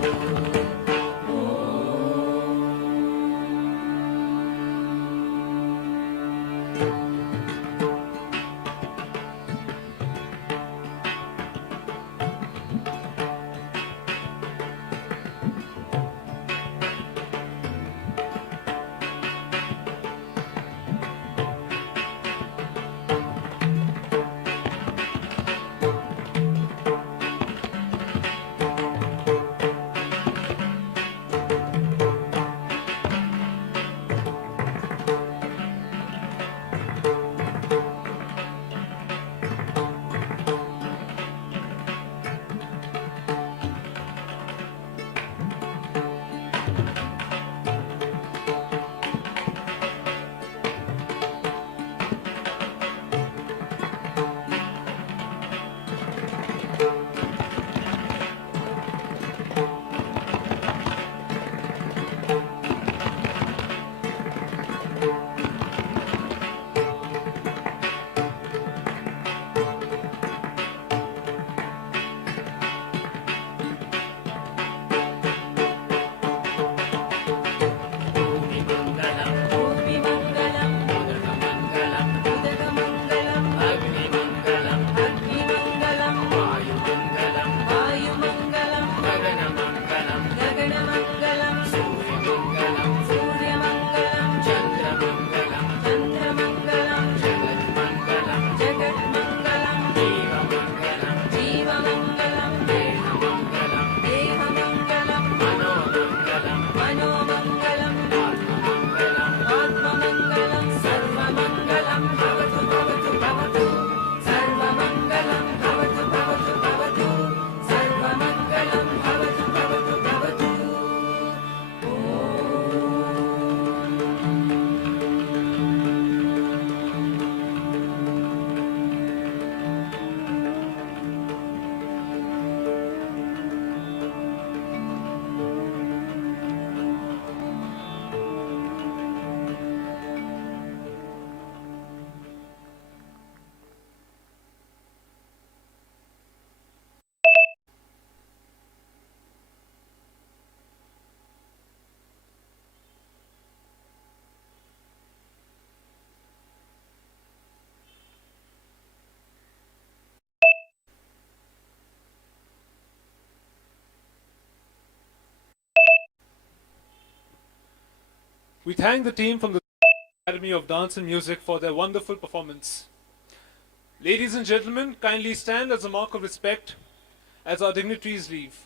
भूमिमङ्गलं भूमिमङ्गलं उदकमङ्गलं उदकमङ्गलं अग्निमङ्गलं अग्निमङ्गलं वायुमङ्गलं वायुमङ्गलं गगनमङ्गलं गगनमङ्गलं सूर्यमङ्गलं सूर्यमङ्गलं चन्द्रमङ्गलं चन्द्रमङ्गलं जगन्मङ्गलं जगन्मङ्गलं जीवमङ्गलं जीवमङ्गलं देहमङ्गलं देहमङ्गलं मनोमङ्गलं मनोमङ्गलं आत्ममङ्गलं आत्ममङ्गलं सर्वमङ्गलं भवतु भवतु भवतु सर्वमङ्गलं भवतु भवतु भवतु सर्वमङ्गलं भवतु भवतु भवतु We thank the team from the Academy of Dance and Music for their wonderful performance. Ladies and gentlemen, kindly stand as a mark of respect As our dignitaries leave,